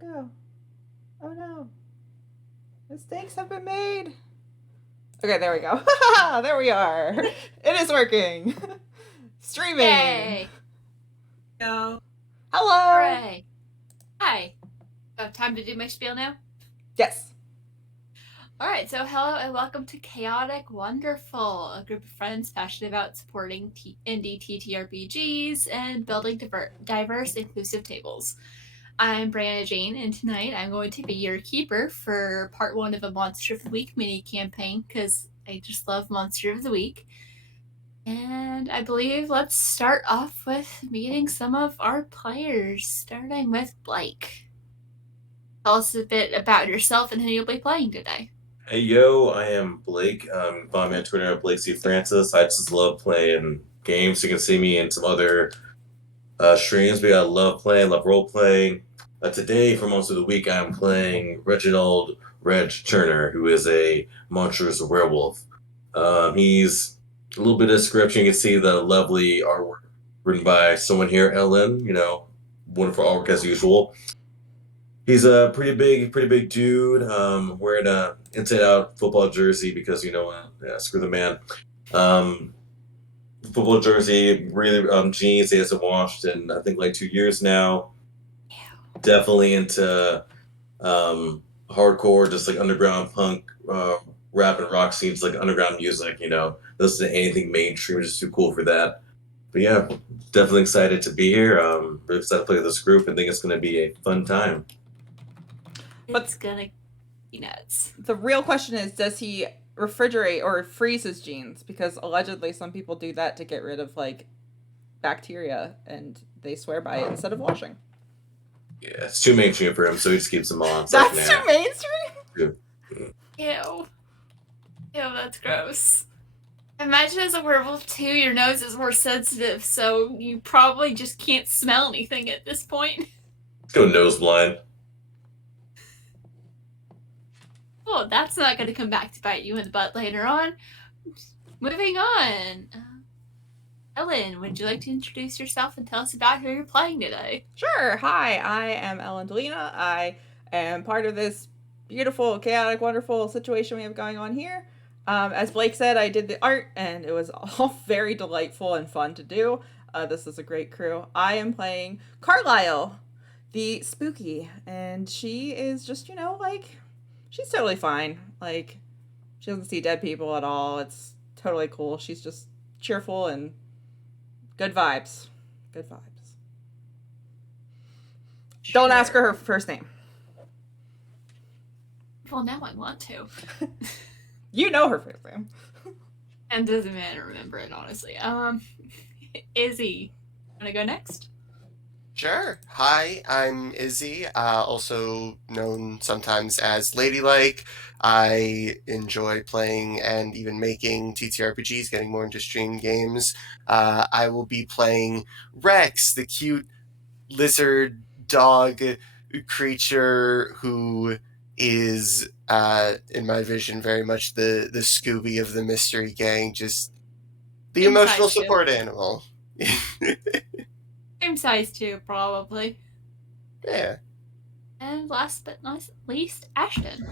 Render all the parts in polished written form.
it go? Oh no. Mistakes have been made. Okay, there we go. There we are. It is working. Streaming. Yay! Go. Hello. Hooray! Hi. Time to do my spiel now? Yes. Alright, so hello and welcome to Chaotic Wonderful, a group of friends passionate about supporting indie TTRPGs and building diverse, inclusive tables. I'm Brianna Jane, and tonight I'm going to be your keeper for part 1 of a Monster of the Week mini campaign, because I just love Monster of the Week. And I believe let's start off with meeting some of our players, starting with Blake. Tell us a bit about yourself and who you'll be playing today. Hey yo, I am Blake. Follow me on Twitter at Blake C. Francis. I just love playing games. You can see me in some other streams, but I love playing, love role playing. Today, for most of the week, I'm playing Reginald Reg Turner, who is a monstrous werewolf. He's a little bit of description. You can see the lovely artwork written by someone here, Ellen. Wonderful artwork as usual. He's a pretty big dude, wearing a inside-out football jersey because, screw the man. Football jersey, really, jeans he hasn't washed in, I think, like 2 years now. Ew. Definitely into hardcore, just like underground punk, rap and rock scenes, like underground music, listen to anything mainstream, just too cool for that. But yeah, definitely excited to be here. Really excited to play with this group and think it's going to be a fun time. It's gonna be nuts. The real question is, does he refrigerate or freeze his jeans? Because allegedly some people do that to get rid of, like, bacteria, and they swear by it instead of washing. Yeah, it's too mainstream for him, so he just keeps them on. That's too mainstream? Ew, that's gross. Imagine as a werewolf too, your nose is more sensitive, so you probably just can't smell anything at this point. Let's go nose blind. Oh, that's not going to come back to bite you in the butt later on. Moving on. Ellen, would you like to introduce yourself and tell us about who you're playing today? Sure. Hi, I am Ellen Delina. I am part of this beautiful, chaotic, wonderful situation we have going on here. As Blake said, I did the art, and it was all very delightful and fun to do. This is a great crew. I am playing Carlisle, the spooky, and she is just, she's totally fine. Like, she doesn't see dead people at all. It's totally cool. She's just cheerful and good vibes. Good vibes. Sure. Don't ask her first name. Well, now I want to. You know her first name. And doesn't matter, remember it, honestly. Izzy, wanna go next? Sure. Hi, I'm Izzy, also known sometimes as Ladylike. I enjoy playing and even making TTRPGs, getting more into stream games. I will be playing Rex, the cute lizard dog creature who is, in my vision, very much the Scooby of the mystery gang, just the Inside emotional too. support animal. Same size too, probably. Yeah. And last but not least, Ashton.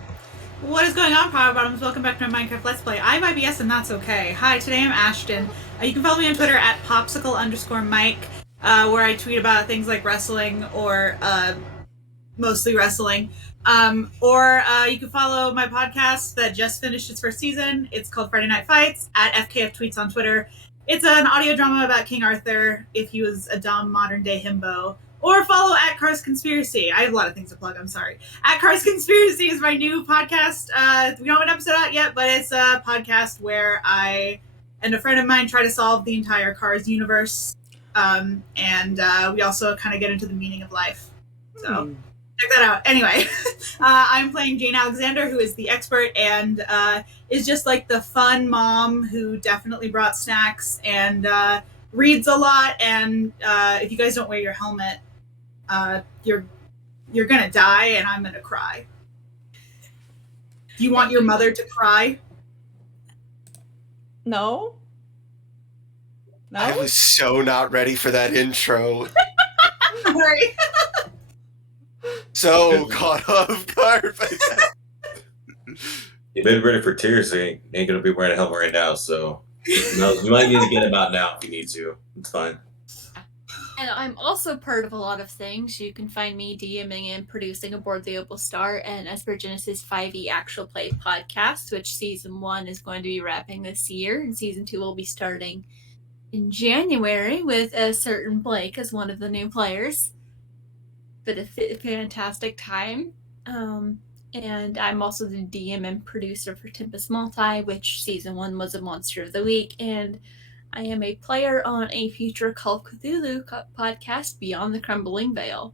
What is going on, Power Bottoms? Welcome back to my Minecraft Let's Play. I'm IBS and that's okay. Hi, today I'm Ashton. You can follow me on Twitter at popsicle_Mike, where I tweet about things like wrestling or mostly wrestling. Or you can follow my podcast that just finished its first season. It's called Friday Night Fights at FKF Tweets on Twitter. It's an audio drama about King Arthur, if he was a dumb modern-day himbo. Or follow at Cars Conspiracy. I have a lot of things to plug, I'm sorry. At Cars Conspiracy is my new podcast. We don't have an episode out yet, but it's a podcast where I and a friend of mine try to solve the entire Cars universe. And we also kind of get into the meaning of life. So check that out. Anyway, I'm playing Jane Alexander, who is the expert and is just like the fun mom who definitely brought snacks and reads a lot. And if you guys don't wear your helmet, you're gonna die, and I'm gonna cry. Do you want your mother to cry? No? I was so not ready for that intro. Sorry. so caught off guard by that. You've been ready for tears. So you ain't gonna be wearing a helmet right now, so you might need to get him out now if you need to. It's fine. And I'm also part of a lot of things. You can find me DMing and producing Aboard the Opal Star and Esper Genesis 5e Actual Play podcast, which season 1 is going to be wrapping this year, and season 2 will be starting in January with a certain Blake as one of the new players. But a fantastic time. And I'm also the DM and producer for Tempest Multi, which season 1 was a Monster of the Week, and I am a player on a future Call of Cthulhu podcast, Beyond the Crumbling Veil.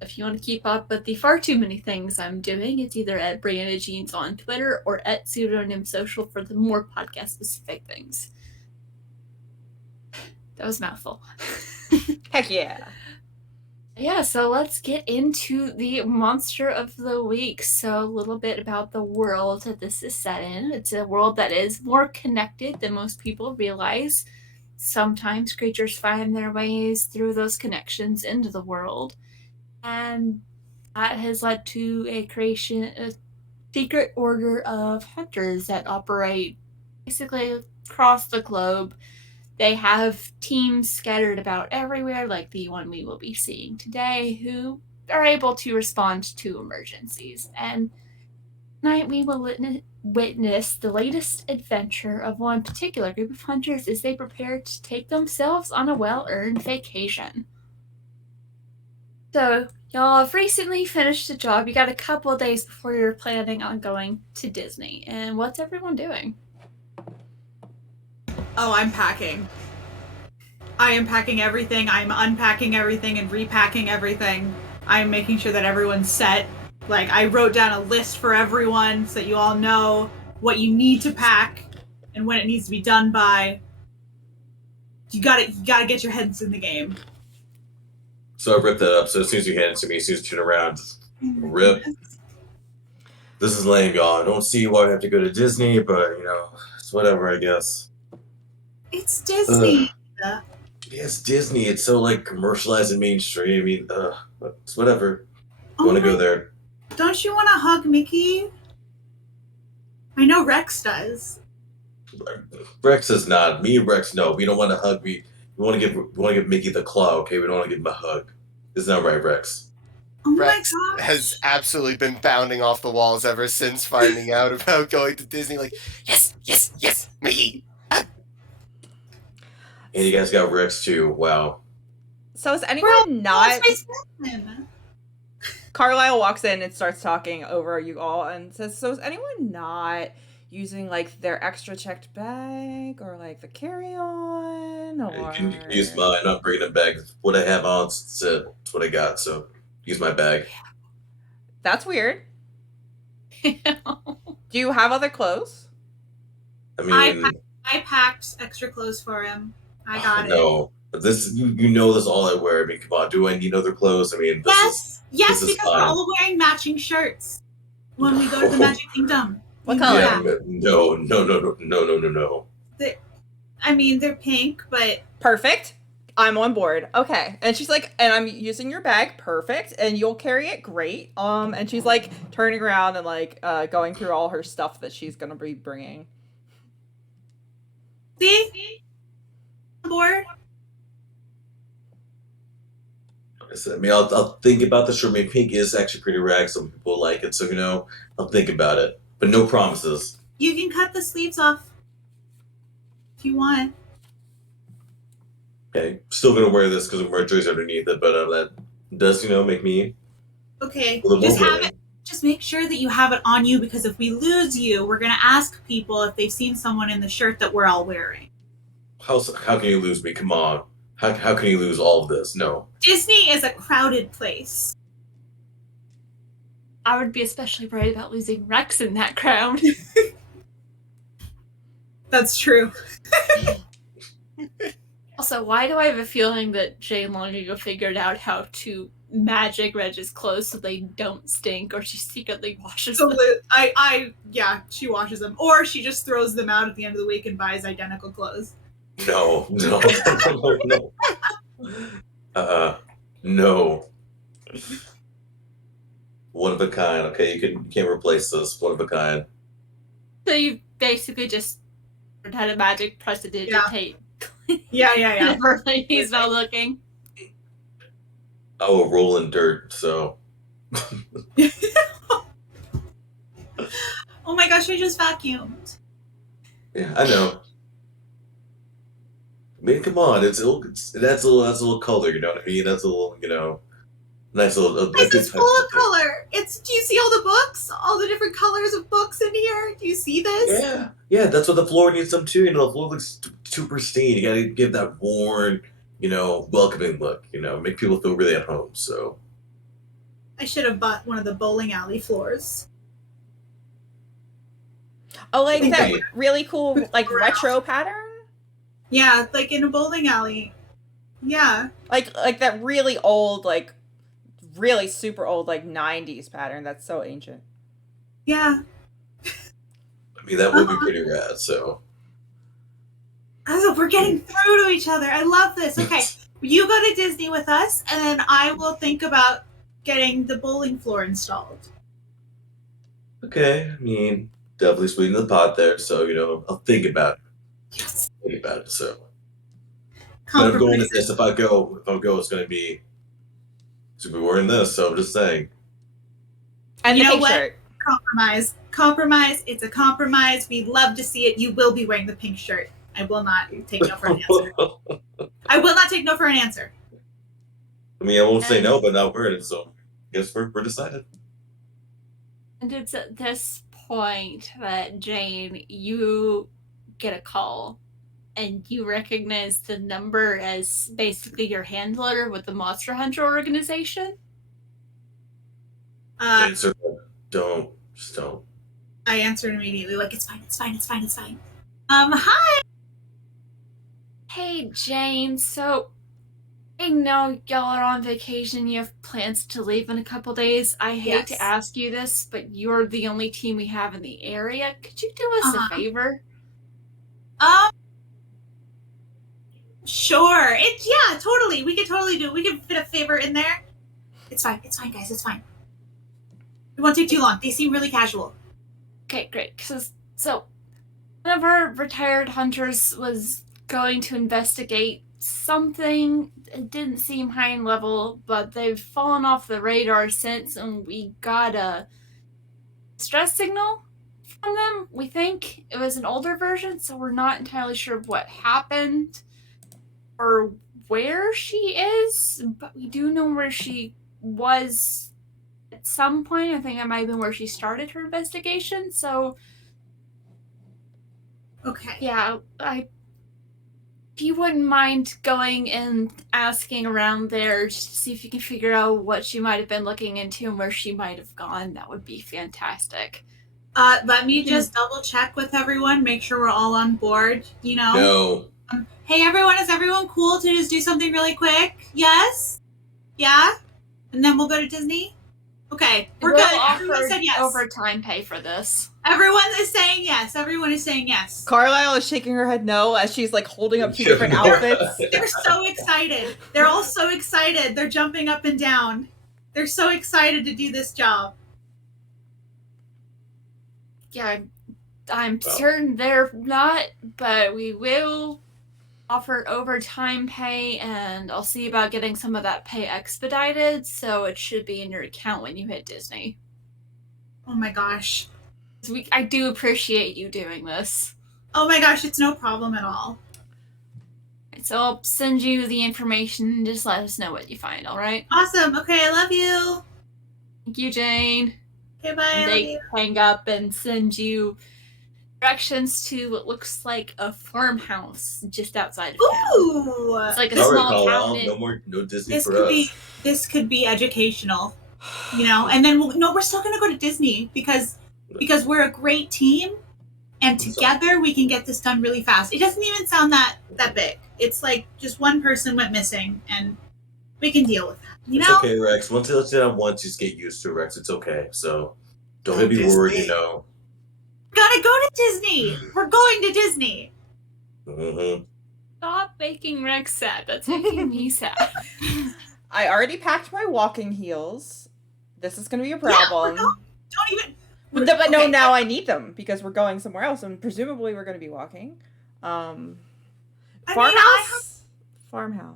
If you want to keep up with the far too many things I'm doing, it's either at Brianna Jeans on Twitter or at Pseudonym Social for the more podcast-specific things. That was a mouthful. Heck yeah. Yeah, so let's get into the Monster of the Week. So a little bit about the world that this is set in. It's a world that is more connected than most people realize. Sometimes creatures find their ways through those connections into the world. And that has led to a secret order of hunters that operate basically across the globe. They have teams scattered about everywhere, like the one we will be seeing today, who are able to respond to emergencies. And tonight we will witness the latest adventure of one particular group of hunters as they prepare to take themselves on a well-earned vacation. So, y'all have recently finished a job. You got a couple of days before you're planning on going to Disney. And what's everyone doing? Oh, I'm packing. I am packing everything. I'm unpacking everything and repacking everything. I'm making sure that everyone's set. Like, I wrote down a list for everyone so that you all know what you need to pack and when it needs to be done by. You gotta get your heads in the game. So I ripped that up. So as soon as you hand it to me, as soon as you turn around, just rip. This is lame, y'all. I don't see why we have to go to Disney, but it's whatever, I guess. It's Disney. Yeah, it's Disney. It's so commercialized and mainstream. I mean, it's whatever. I want to go there. Don't you want to hug Mickey? I know Rex does. Rex is not. Me and Rex, no. We don't want to hug. We want to give Mickey the claw. Okay, we don't want to give him a hug. Isn't that right, Rex? Oh Rex my gosh. has absolutely been bounding off the walls ever since finding out about going to Disney. Like, yes, Mickey. And you guys got Rex too. Wow. So is anyone not... Him. Carlisle walks in and starts talking over you all and says, so is anyone not using their extra checked bag or the carry-on? Or... You can use mine. I'm not bringing a bag. What I have on, that's it. That's what I got. So use my bag. That's weird. Do you have other clothes? I mean, I packed extra clothes for him. I got it. No, this you know this all I wear. I mean, come on. Do I need other clothes? I mean, Yes, this is because we're fine. all wearing matching shirts when we go to the Magic Kingdom. What color? Yeah, no. I mean, they're pink, but Perfect. I'm on board. Okay. And she's like, and I'm using your bag. Perfect. And you'll carry it. Great. And she's turning around and going through all her stuff that she's going to be bringing. see, board. I mean, I'll think about this. I mean, pink is actually pretty rag. Some people like it, so I'll think about it. But no promises. You can cut the sleeves off if you want. Okay, still gonna wear this because of my jersey underneath it, but that does make me Okay, a little just more have it. Just make sure that you have it on you because if we lose you, we're gonna ask people if they've seen someone in the shirt that we're all wearing. How can you lose me? Come on. How can you lose all of this? No. Disney is a crowded place. I would be especially worried about losing Rex in that crowd. That's true. Also, why do I have a feeling that Jane long ago figured out how to magic Reg's clothes so they don't stink, or she secretly washes them? Yeah, she washes them, or she just throws them out at the end of the week and buys identical clothes. No. No. One of a kind. Okay, you can't replace this. One of a kind. So you basically just had a magic prestidigitate. Yeah. Whatever he's not looking. I will roll in dirt. So Oh my gosh, I just vacuumed. yeah, I know. I mean, come on, that's a little color. You know what I mean? That's a little, nice little a This good is touch. full of color. Do you see all the books? All the different colors of books in here? Do you see this? Yeah. That's what the floor needs some too. The floor looks too pristine. You gotta give that warm, welcoming look. Make people feel really at home. So I should have bought one of the bowling alley floors. Oh, like that Okay. really cool, like retro pattern. Yeah, like in a bowling alley. Yeah. Like that really old, like really super old, like 90s pattern. That's so ancient. Yeah. I mean, that would be pretty rad. So Oh, we're getting through to each other. I love this. Okay, you go to Disney with us, and then I will think about getting the bowling floor installed. okay, I mean, definitely sweeten the pot there. So I'll think about it. Yes. Think about it. So. But I'm going to this. If I go, it's going to be wearing this. So I'm just saying. And You the know pink what? shirt. Compromise. It's a compromise. We'd love to see it. You will be wearing the pink shirt. I will not take no for an answer. I will not take no for an answer. I mean, I won't say no, but not wear it. So I guess we're decided. And it's at this point that Jane, you get a call. And you recognize the number as basically your handler with the Monster Hunter organization? Answer, just don't. I answered immediately, like, it's fine. Hi! Hey, Jane, so I know y'all are on vacation. You have plans to leave in a couple days. I hate to ask you this, but you're the only team we have in the area. Could you do us a favor? Sure. Yeah, totally. We could totally do it. We could fit a favor in there. It's fine, guys. It's fine. It won't take too long. They seem really casual. Okay, great. So, one of our retired hunters was going to investigate something. It didn't seem high level, but they've fallen off the radar since, and we got a stress signal from them. We think it was an older version, so we're not entirely sure what happened or where she is, but we do know where she was at some point. I think that might have been where she started her investigation. So, okay. Yeah, if you wouldn't mind going and asking around there just to see if you can figure out what she might have been looking into and where she might have gone, that would be fantastic. Let me just double check with everyone, make sure we're all on board, No. Hey, everyone, is everyone cool to just do something really quick? Yes? Yeah? And then we'll go to Disney? Okay, we're good. Everyone said yes. Overtime pay for this. Everyone is saying yes. Carlisle is shaking her head no as she's like holding up two different outfits. They're so excited. They're all so excited. They're jumping up and down. They're so excited to do this job. Yeah, I'm certain they're not, but we will offer overtime pay, and I'll see about getting some of that pay expedited, so it should be in your account when you hit Disney. Oh my gosh. I do appreciate you doing this. Oh my gosh, it's no problem at all. So I'll send you the information and just let us know what you find, alright? Awesome. Okay, I love you. Thank you, Jane. Okay, bye. And they hang up and send you directions to what looks like a farmhouse just outside of town. Ooh! It's like a small town. No Disney for us. This could be educational, and then we're still gonna go to Disney because we're a great team, and together we can get this done really fast. It doesn't even sound that big. It's like just one person went missing, and we can deal with that. It's okay, Rex. Once you let it down once, just get used to it, Rex. It's okay. So don't be worried, Gotta go to Disney. We're going to Disney. Mm-hmm. Stop making Rex sad. That's making me sad. I already packed my walking heels. This is going to be a Yeah, problem. don't even. But no, okay. now I need them because we're going somewhere else, and presumably we're going to be walking. Farmhouse.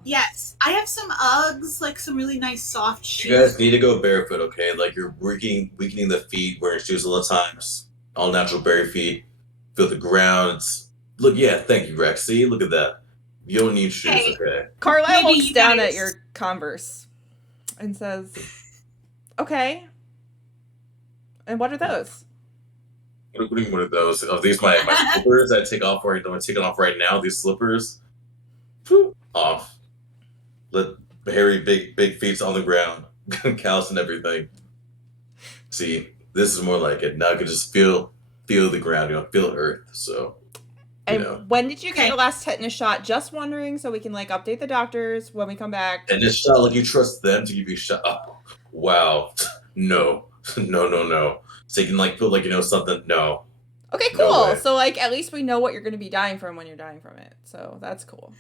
Yes, I have some Uggs, like some really nice soft shoes. You guys need to go barefoot, okay? Like you're weakening the feet, wearing shoes all the times. All natural bare feet. Feel the ground. Look, yeah, thank you, Rex. See, look at that. You don't need shoes, Hey. okay? Carlisle Maybe looks you down guys- at your Converse and says, "Okay." And what are those? What do you mean, what are those? Are these my slippers that I take off right now? I'm taking off right now, these slippers. Whew, off. Let hairy, big feet on the ground. Cows and everything. See, this is more like it. Now I can just feel the ground, feel earth. So, And when did you get Okay. your last tetanus shot? Just wondering, so we can like update the doctors when we come back. and this shot, like you trust them to give you a shot. Oh, wow. No. No. So you can like feel like something. No. Okay, No cool. way. So like at least we know what you're going to be dying from when you're dying from it. So that's cool.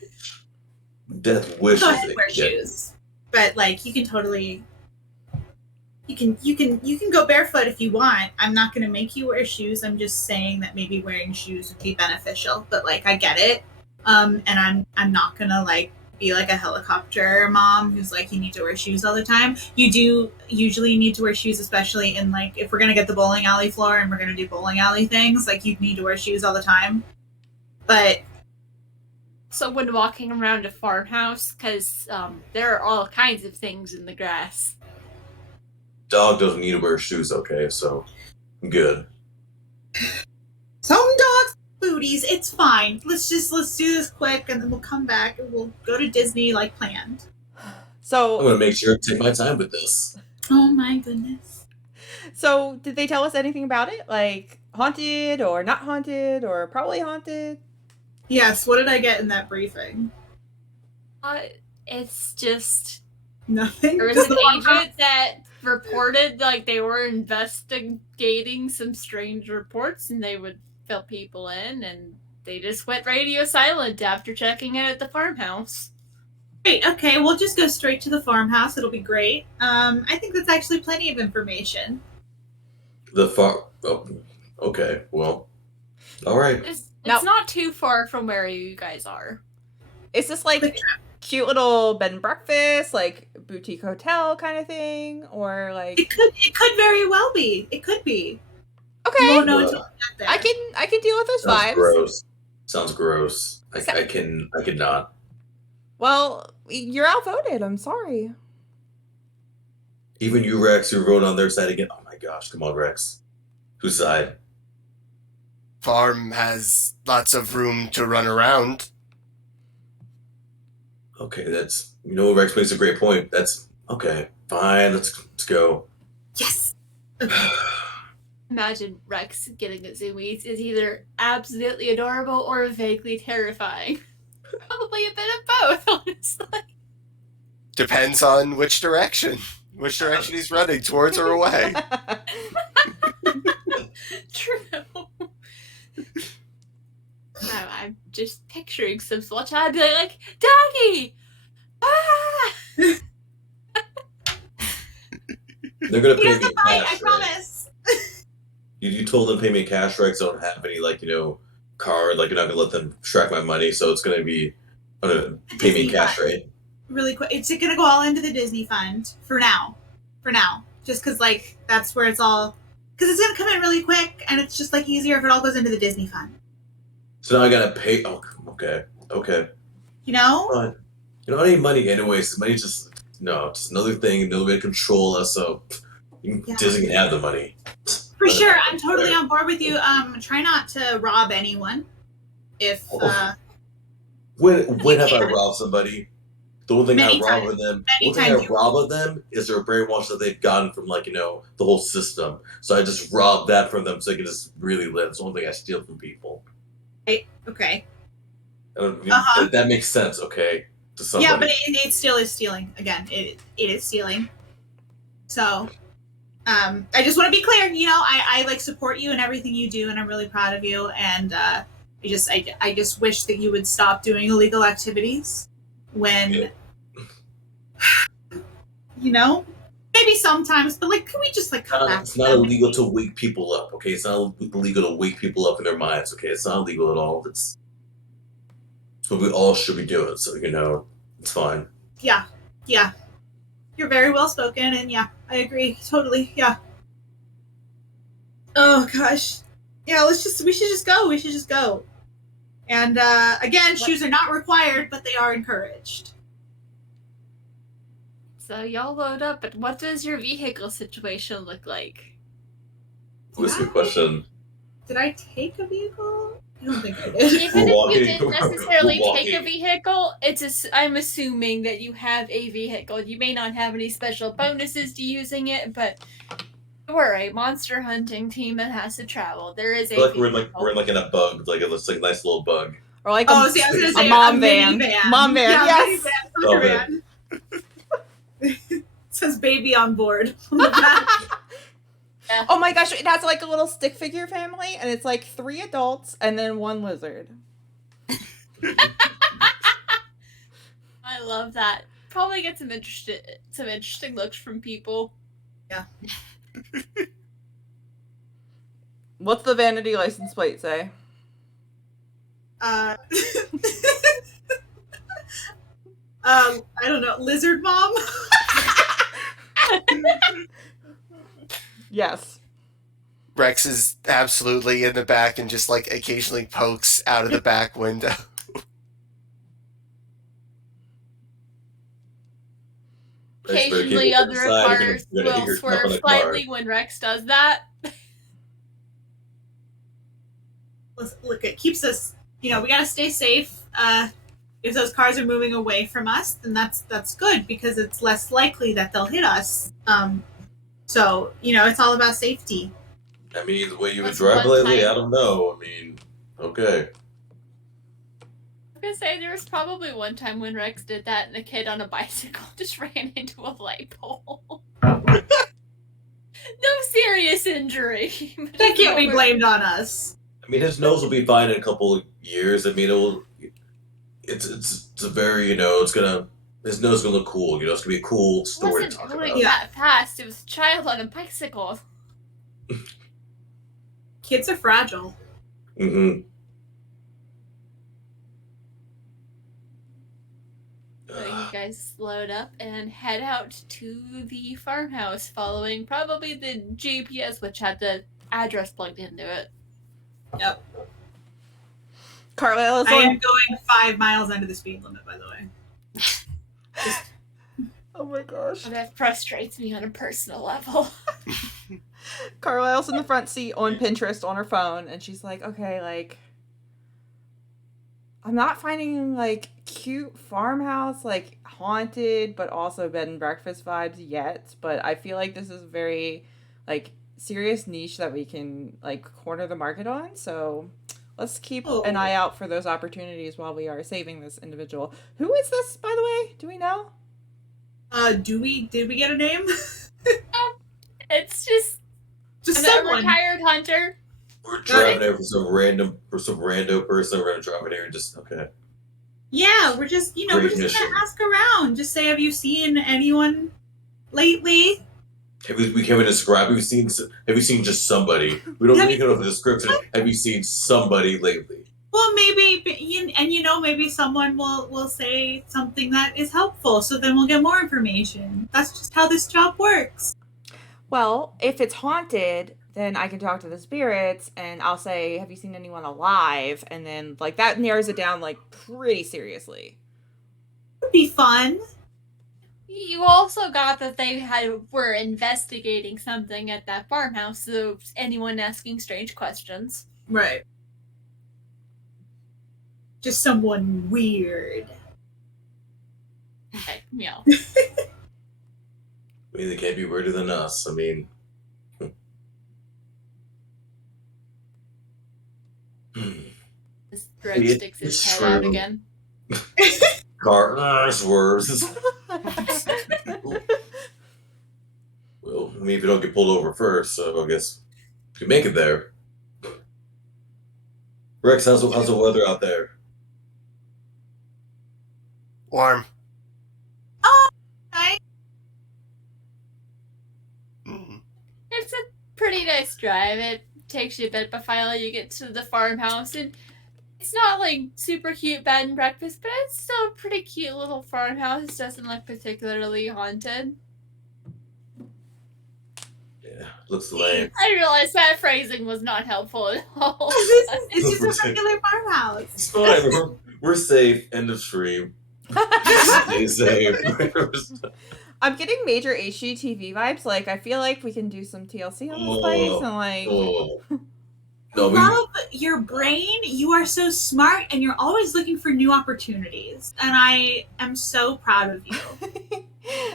Death wishes. Go ahead and wear Yeah. shoes, but like you can totally. You can go barefoot if you want. I'm not going to make you wear shoes. I'm just saying that maybe wearing shoes would be beneficial. But like I get it, and I'm not gonna like be like a helicopter mom who's like you need to wear shoes all the time. You do usually need to wear shoes, especially in like if we're gonna get the bowling alley floor and we're gonna do bowling alley things. Like you need to wear shoes all the time. But So when walking around a farmhouse, because there are all kinds of things in the grass. Dog doesn't need to wear shoes, okay? So, good. some dogs booties, it's fine. Let's do this quick and then we'll come back and we'll go to Disney like planned. I'm So gonna make sure to take my time with this. Oh my goodness. so did they tell us anything about it? Like haunted or not haunted or probably haunted? Yes, what did I get in that briefing? It's just Nothing. there was Just an the one agent that reported like they were investigating some strange reports and they would fill people in and they just went radio silent after checking in at the farmhouse. Great. Okay, we'll just go straight to the farmhouse. It'll be great. I think that's actually plenty of information. Oh, okay. Well, all right. It's Now- not too far from where you guys are. Is this like cute little bed and breakfast, like boutique hotel kind of thing, or like It could very well be. It could be. okay? You won't know until we get there. I can deal with those Sounds vibes. gross. Sounds gross. So- I cannot. Well, you're outvoted. I'm sorry. Even you, Rex, who wrote on their side again. Oh my gosh, come on, Rex. Whose side? Farm has lots of room to run around. Okay, that's Rex makes a great point. That's okay. Fine, let's go. Yes. Imagine Rex getting a zoomies is either absolutely adorable or vaguely terrifying. Probably a bit of both, honestly. Depends on which direction. Which direction he's running, towards or away. True. I'm just picturing some small child being like, Doggy! Ah! They're gonna He pay me doesn't bite, I cash, right? promise. You told them pay me cash, Rex. I don't have any card. Like you're not gonna let them track my money, so it's gonna be pay me Disney cash, fund. right? Really quick. It's gonna go all into the Disney fund for now. Just because like that's where it's all. Because it's gonna come in really quick, and it's just like easier if it all goes into the Disney fund. So now I gotta pay. Oh, okay. You know? Fine. I need money anyways. Money's just another thing, another way to control us. So Yeah. Disney can have the money. For sure, I'm totally on board with you. Try not to rob anyone. If When have I robbed somebody? The one thing Many I rob of them. Many One thing times I you- rob of them is their brainwash that they've gotten from the whole system. So I just rob that from them so they can just really live. It's the only thing I steal from people. okay, That makes sense, okay? To somebody. yeah, but it still is stealing. Again, it is stealing. So, I just want to be clear. I like support you and everything you do, and I'm really proud of you. And I just wish that you would stop doing illegal activities when, maybe sometimes, but like, can we just like come back? It's not illegal to wake people up, okay? It's not illegal to wake people up in their minds, okay? It's not illegal at all. It's what we all should be doing, so it's fine. Yeah. You're very well spoken, and yeah, I agree totally. Yeah. Oh gosh. Yeah, we should just go. And again, shoes are not required, but they are encouraged. So y'all load up, but what does your vehicle situation look like? That's a good question. Did I take a vehicle? I don't think I did. Even We're if you didn't walking. necessarily We're take a walking. vehicle, I'm assuming that you have a vehicle. You may not have any special bonuses to using it, but we're a monster hunting team that has to travel. There is a Like vehicle. we're like in a bug, like it looks like a nice little bug. Or like I was gonna say mom van. minivan. Mom van, Yeah, yes. minivan, hunter van. Says baby on board. On the back. Yeah. Oh my gosh, it has like a little stick figure family, and it's like 3 adults and then 1 lizard. I love that. Probably get some interesting looks from people. Yeah. What's the vanity license plate say? I don't know. Lizard mom. Yes. Rex is absolutely in the back and just like occasionally pokes out of the back window. Occasionally, other cars will swerve slightly when Rex does that. Look, it keeps us. We gotta stay safe. If those cars are moving away from us, then that's good because it's less likely that they'll hit us. So it's all about safety. I mean, the way you've been What's driving one lately, time- I don't know. I mean, okay. I'm gonna say there was probably one time when Rex did that and a kid on a bicycle just ran into a light pole. No serious injury. That can't be blamed on us. I mean, his nose will be fine in a couple of years. I mean, it's a very, his nose is gonna look cool. It's gonna be a cool It story to wasn't talk going about. that fast. It was a child on a bicycle. Kids are fragile. Mm-hmm. So you guys load up and head out to the farmhouse, following probably the GPS, which had the address plugged into it. Yep. Carlisle is I am on. going 5 miles under the speed limit, by the way. Oh my gosh. That frustrates me on a personal level. Carlisle's in the front seat on Pinterest on her phone, and she's like, okay, like, I'm not finding, like, cute farmhouse, like, haunted, but also bed and breakfast vibes yet, but I feel like this is a very, like, serious niche that we can, like, corner the market on, so let's keep an eye out for those opportunities while we are saving this individual. Who is this, by the way? Do we know? Did we get a name? It's just a someone. retired hunter. We're driving there for some rando person. We're gonna drive in there and just okay. Yeah, we're just we're just gonna ask around. Just say, have you seen anyone lately? We can't describe. Have you seen just somebody? We don't need to know the description. Have you seen somebody lately? Well, maybe, maybe someone will say something that is helpful, so then we'll get more information. That's just how this job works. Well, if it's haunted, then I can talk to the spirits and I'll say, have you seen anyone alive? And then, like, that narrows it down, like, pretty seriously. Would be fun. You also got that they were investigating something at that farmhouse, so anyone asking strange questions. Right. Just someone weird. Okay, meow. I mean, they can't be weirder than us. I mean, This Greg sticks his head out again. car swerves. Well, I mean, if you don't get pulled over first, so I guess you can make it there. Rex, how's the weather out there? Warm. Oh, nice. pretty nice drive. It takes you a bit, but finally you get to the farmhouse, and it's not like super cute bed and breakfast, but it's still a pretty cute little farmhouse. It doesn't look particularly haunted. Yeah, looks lame. I realized that phrasing was not helpful at all. It's just a regular farmhouse. It's fine. We're safe. End of stream. Stay safe. I'm getting major HGTV vibes. Like, I feel like we can do some TLC on this place, and like, Oh. I No, love your brain. You are so smart, and you're always looking for new opportunities. And I am so proud of you.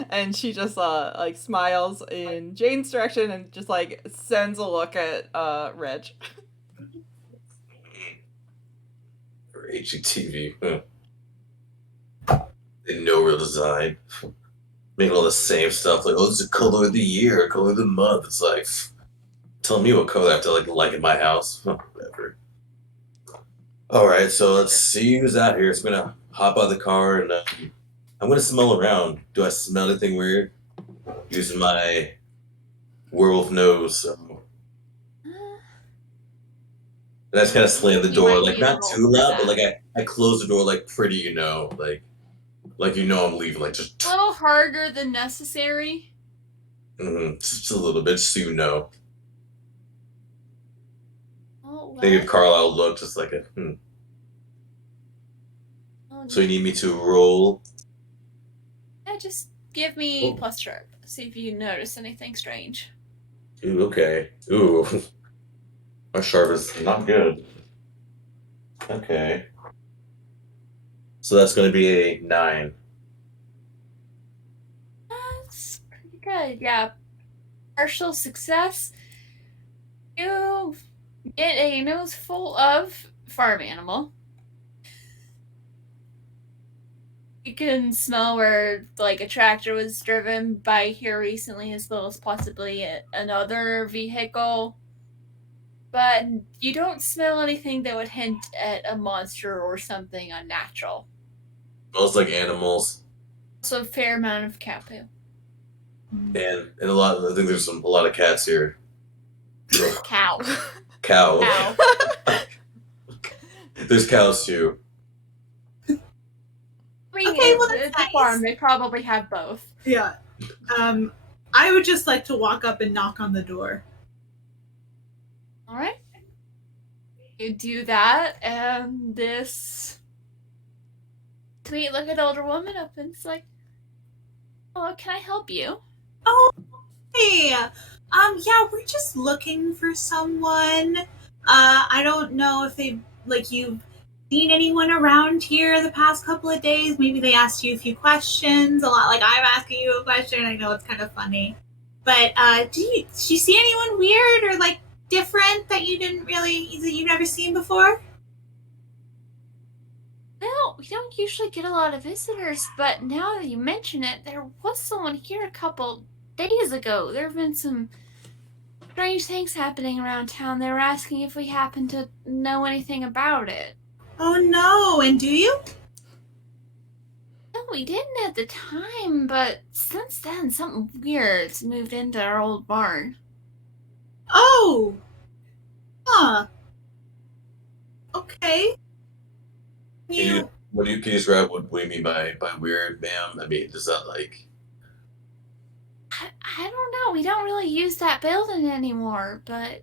and she just like smiles in Jane's direction and just like sends a look at Reg. for HGTV. No real design. Making all the same stuff. Like, oh, this is color of the year, color of the month. It's like, tell me what color I have to like in my house. Whatever. All right, so let's see who's out here. So I'm gonna hop out of the car and I'm gonna smell around. Do I smell anything weird? Using my werewolf nose. So. And I just kind of slam the You door, might like need not a roll too for loud, but that. like I close the door like pretty, you know, like you know I'm leaving, like just A little harder than necessary. just a little bit, just so you know. Oh, They give well. Carlisle a look, just like a Oh, So you need me to roll? yeah, just give me Oh. plus sharp. See if you notice anything strange. Ooh, okay. Ooh, my sharp is not good. Okay. So that's going to be a 9. That's pretty good. Yeah. Partial success. You get a nose full of farm animal. You can smell where like a tractor was driven by here recently, as well as possibly another vehicle. But you don't smell anything that would hint at a monster or something unnatural. Smells like animals, Also, a fair amount of cat poo. and a lot. I think there's a lot of cats here. Ugh. Cow. Cow. Cow. There's cows too. I mean, Okay, well, it's that's a nice. farm. They probably have both. Yeah. I would just like to walk up and knock on the door. All right. You do that, and this sweet-looking older woman opens like, "Hello, can I help you?" Oh, hey. Yeah, we're just looking for someone. I don't know if you've seen anyone around here the past couple of days. Maybe they asked you a few questions, a lot like I'm asking you a question. I know it's kind of funny. But, did you see anyone weird or, like, different that you've never seen before? Well, we don't usually get a lot of visitors, but now that you mention it, there was someone here a couple days ago. There have been some strange things happening around town. They were asking if we happen to know anything about it. Oh, no. And do you? No, we didn't at the time, but since then, something weird's moved into our old barn. Oh. Huh. Okay. Can you describe what do you mean by weird, ma'am? I mean, is that like I don't know. We don't really use that building anymore, but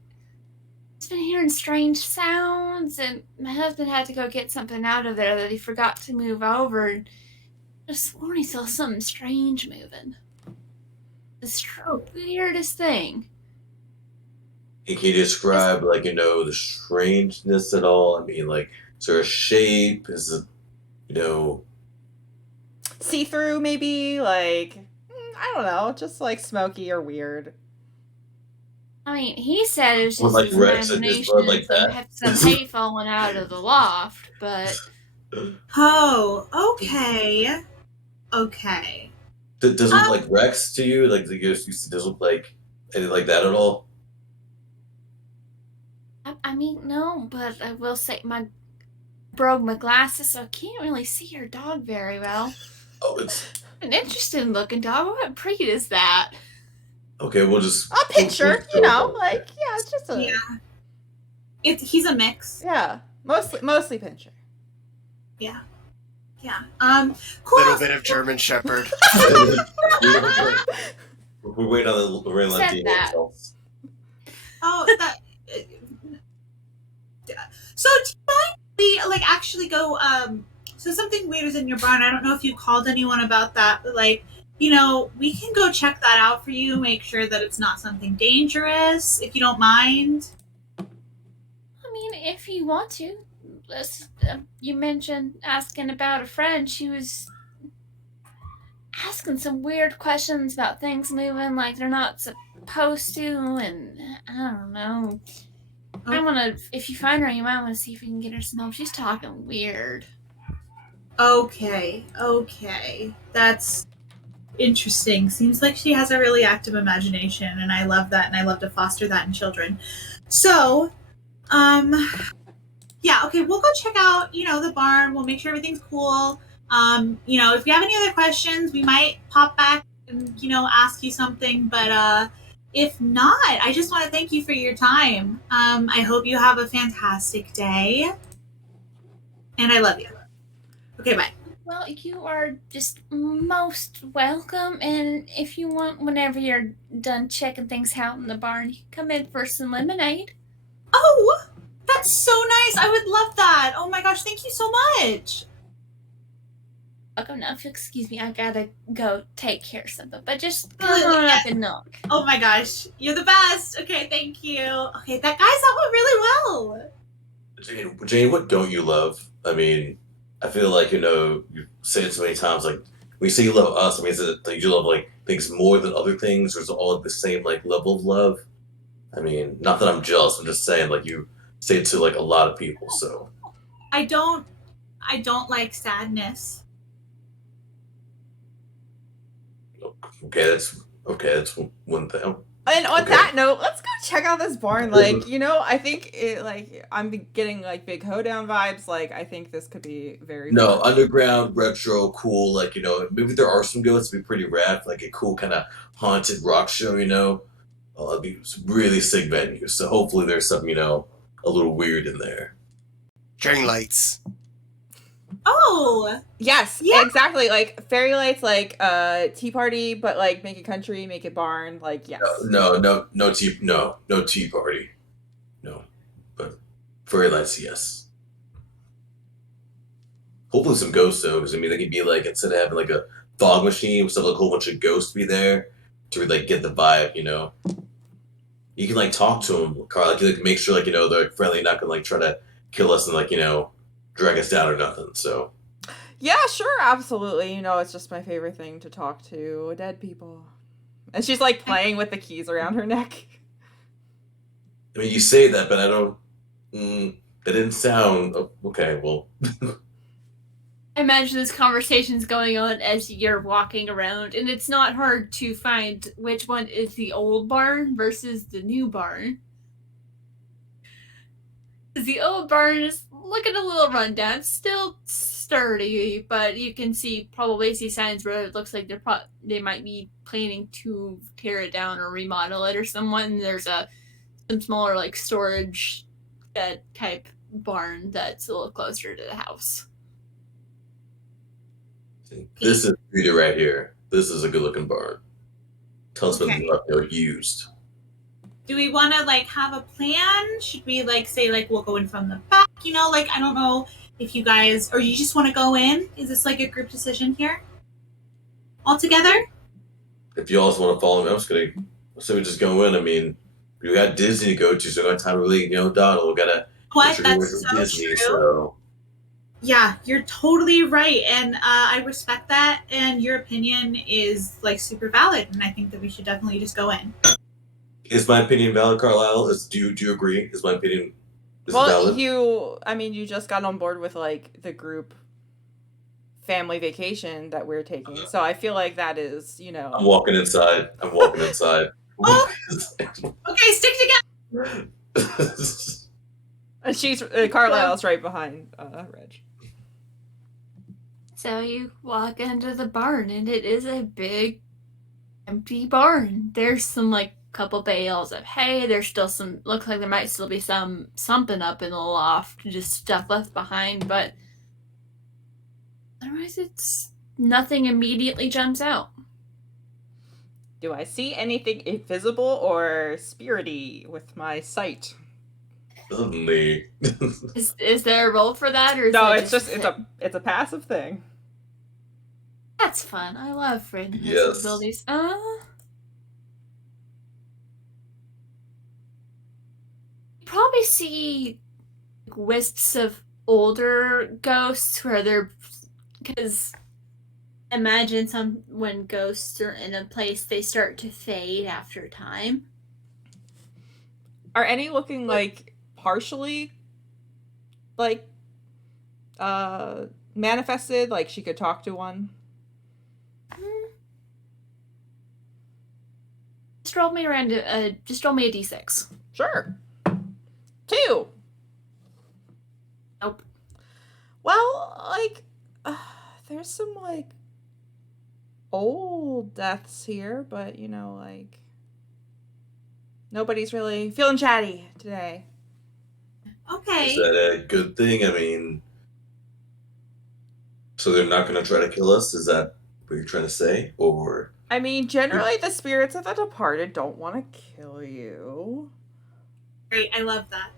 it's been hearing strange sounds, and my husband had to go get something out of there that he forgot to move over. And I swore he saw something strange moving. The weirdest thing. can you describe like the strangeness at all? I mean, like is there a shape? Is it See-through, maybe, like, I don't know, just like smoky or weird. I mean, he said it was Or just like his Rex and his imagination blood like and that? some hay falling out of the loft, but Oh, okay. Okay. Does it look like Rex to you? Like does it look like anything like that at all? I mean, no, but I will say broke my glasses, so I can't really see your dog very well. Oh, it's An interesting looking dog. What breed is that? Okay, we'll just A pincher, we'll like it's just a He's a mix. yeah, mostly pincher. Yeah. Yeah. Cool. Little bit of German Shepherd. We're waiting on the Who said that? results. Oh, that. So tonight we like actually go. So something weird is in your barn. I don't know if you called anyone about that, but like, we can go check that out for you. Make sure that it's not something dangerous, if you don't mind. I mean, if you want to. You mentioned asking about a friend. She was asking some weird questions about things moving like they're not supposed to, and I don't know. I want to, if you find her, you might want to see if we can get her some help. She's talking weird. Okay. That's interesting. Seems like she has a really active imagination, and I love that, and I love to foster that in children. So, yeah, okay, we'll go check out, the barn. We'll make sure everything's cool. If you have any other questions, we might pop back and, ask you something. But if not, I just want to thank you for your time. I hope you have a fantastic day. And I love you. Okay, bye. Well, you are just most welcome. And if you want, whenever you're done checking things out in the barn, you can come in for some lemonade. Oh, that's so nice. I would love that. Oh my gosh, thank you so much. Okay, now if you excuse me, I gotta go take care of something. But just come on up and knock. Oh my gosh, you're the best. Okay, thank you. Okay, that went really well. Jane, what don't you love? I mean, I feel like you say it so many times. Like when you say you love us, I mean, is it that you love like things more than other things, or is it all at the same like level of love? I mean, not that I'm jealous. I'm just saying, like you say it to like a lot of people. So I don't like sadness. That's one thing. And on Okay. that note, let's go check out this barn. Like, I think I'm getting like big hoedown vibes. Like, I think this could be very No, fun. underground, retro, cool. Like maybe there are some ghosts. It'd be pretty rad, like a cool kind of haunted rock show. It'd be really sick venue. So hopefully there's something a little weird in there. String lights. Oh, Yes, yeah. exactly. Like fairy lights, like tea party, but like make it country, make it barn. Like yes. No tea party. No, but fairy lights, yes. Hopefully some ghosts though, because I mean they could be like instead of having like a fog machine, we still have like a whole bunch of ghosts be there to like get the vibe. You can like talk to them, Carl. Like you can make sure like they're friendly, not gonna like try to kill us and like drag us down or nothing. So Yeah, sure, absolutely. It's just my favorite thing to talk to dead people. And she's like playing with the keys around her neck. I mean, you say that, but I don't. That didn't sound okay. Well, I imagine this conversation's going on as you're walking around, and it's not hard to find which one is the old barn versus the new barn. The old barn is looking a little rundown. It's still sturdy, but you can probably see signs where it looks like they might be planning to tear it down or remodel it or someone. There's some smaller like storage shed type barn that's a little closer to the house. this is beauty right here. This is a good looking barn. Tell us Okay. what they're used. Do we want to like have a plan? Should we like say like we'll go in from the back? I don't know if you guys, or you just want to go in. Is this like a group decision here? All together? If you also want to follow me, I'm just gonna say we just go in. I mean, we got Disney to go to, so we got time to really Donald. We gotta What? get your That's from so Disney. true. So Yeah, you're totally right, and I respect that. And your opinion is like super valid, and I think that we should definitely just go in. is my opinion valid, Carlisle? Do you agree? Is my opinion valid? You just got on board with like the group family vacation that we're taking. So I feel like that is, I'm walking inside. Oh! Okay, stick together. And she's Carlisle's right behind Reg. So you walk into the barn, and it is a big empty barn. There's some like couple bales of hay. There's still some. Looks like there might still be something up in the loft, just stuff left behind. But otherwise, it's nothing immediately jumps out. Do I see anything invisible or spirity with my sight? Suddenly. Is there a role for that, or is No, that it's just it's a passive thing. That's fun. I love random Yes. abilities. You probably see wisps of older ghosts where they're because imagine when ghosts are in a place they start to fade after time. Are any looking like partially like manifested? Like she could talk to one? Just roll me around. Just roll me a d6. Sure. 2. Nope. Well, like, there's some like old deaths here, but you know, like, nobody's really feeling chatty today. Okay. Is that a good thing? I mean, so they're not going to try to kill us? Is that what you're trying to say? Or I mean, generally, the spirits of the departed don't want to kill you. Great, I love that.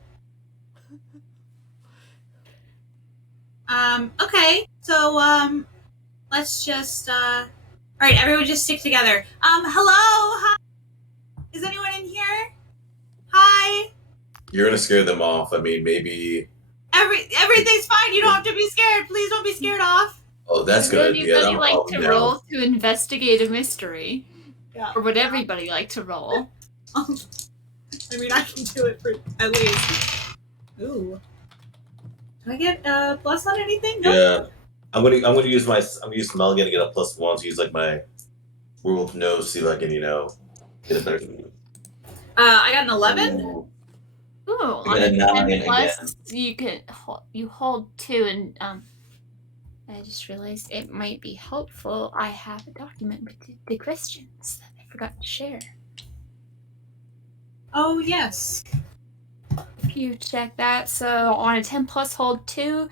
Okay, so, let's just, alright, everyone just stick together. Hello? Hi? Is anyone in here? Hi? you're going to scare them off? I mean, maybe. Everything's fine, you don't have to be scared. Please don't be scared off. Oh, that's Would good. Yeah, anybody I'm like calm to down. roll to investigate a mystery? Yeah. Or would everybody like to roll? I mean, I can do it for at least. Ooh. Do I get a plus on anything? Nope. Yeah, I'm gonna use Mulligan to get a +1 to use like my werewolf nose, see if I can get a better. I got an 11. Ooh. Ooh, I on got a a 10 9 plus, again. you hold 2, and I just realized it might be helpful. I have a document with the questions that I forgot to share. Oh yes. If you check that, so on a 10 plus, hold 2.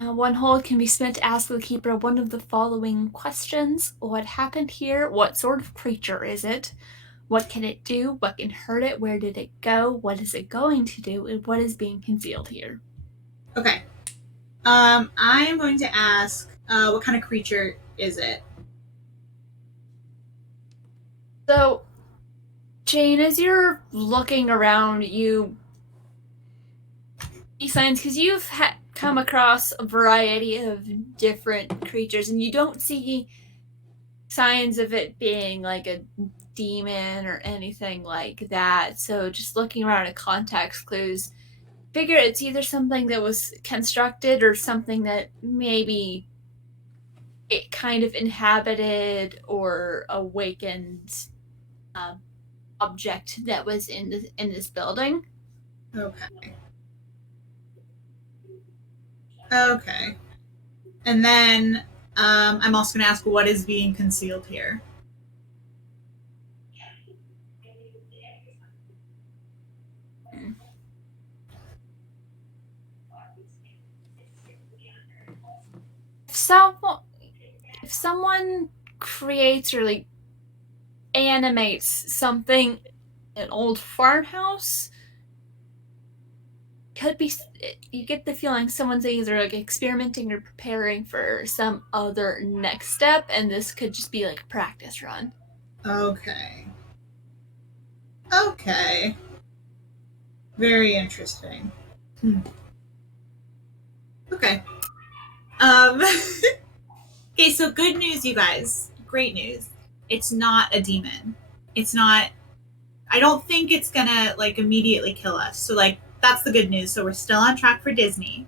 One hold can be spent to ask the keeper one of the following questions: what happened here? What sort of creature is it? What can it do? What can hurt it? Where did it go? What is it going to do? And what is being concealed here? Okay. I am going to ask, what kind of creature is it? So, Jane, as you're looking around, you see signs because you've come across a variety of different creatures, and you don't see signs of it being like a demon or anything like that. So, just looking around at context clues, figure it's either something that was constructed or something that maybe it kind of inhabited or awakened object that was in this building. Okay. Okay. And then I'm also going to ask what is being concealed here. If someone creates or like animates something, an old farmhouse, could be, you get the feeling someone's either like experimenting or preparing for some other next step, and this could just be like a practice run. Okay. Okay. Very interesting. Okay. Okay, so good news, you guys. Great news. It's not a demon. It's not. I don't think it's gonna like immediately kill us. So like that's the good news. So we're still on track for Disney.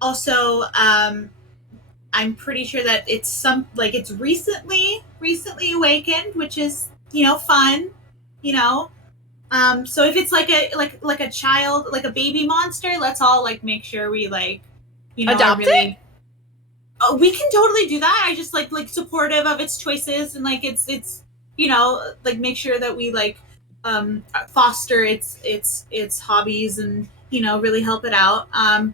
Also, I'm pretty sure that it's it's recently awakened, which is fun. So if it's like a child, like a baby monster, let's all like make sure we Adopt really. We can totally do that. I just like supportive of its choices, and like it's like make sure that we like foster its hobbies, and really help it out.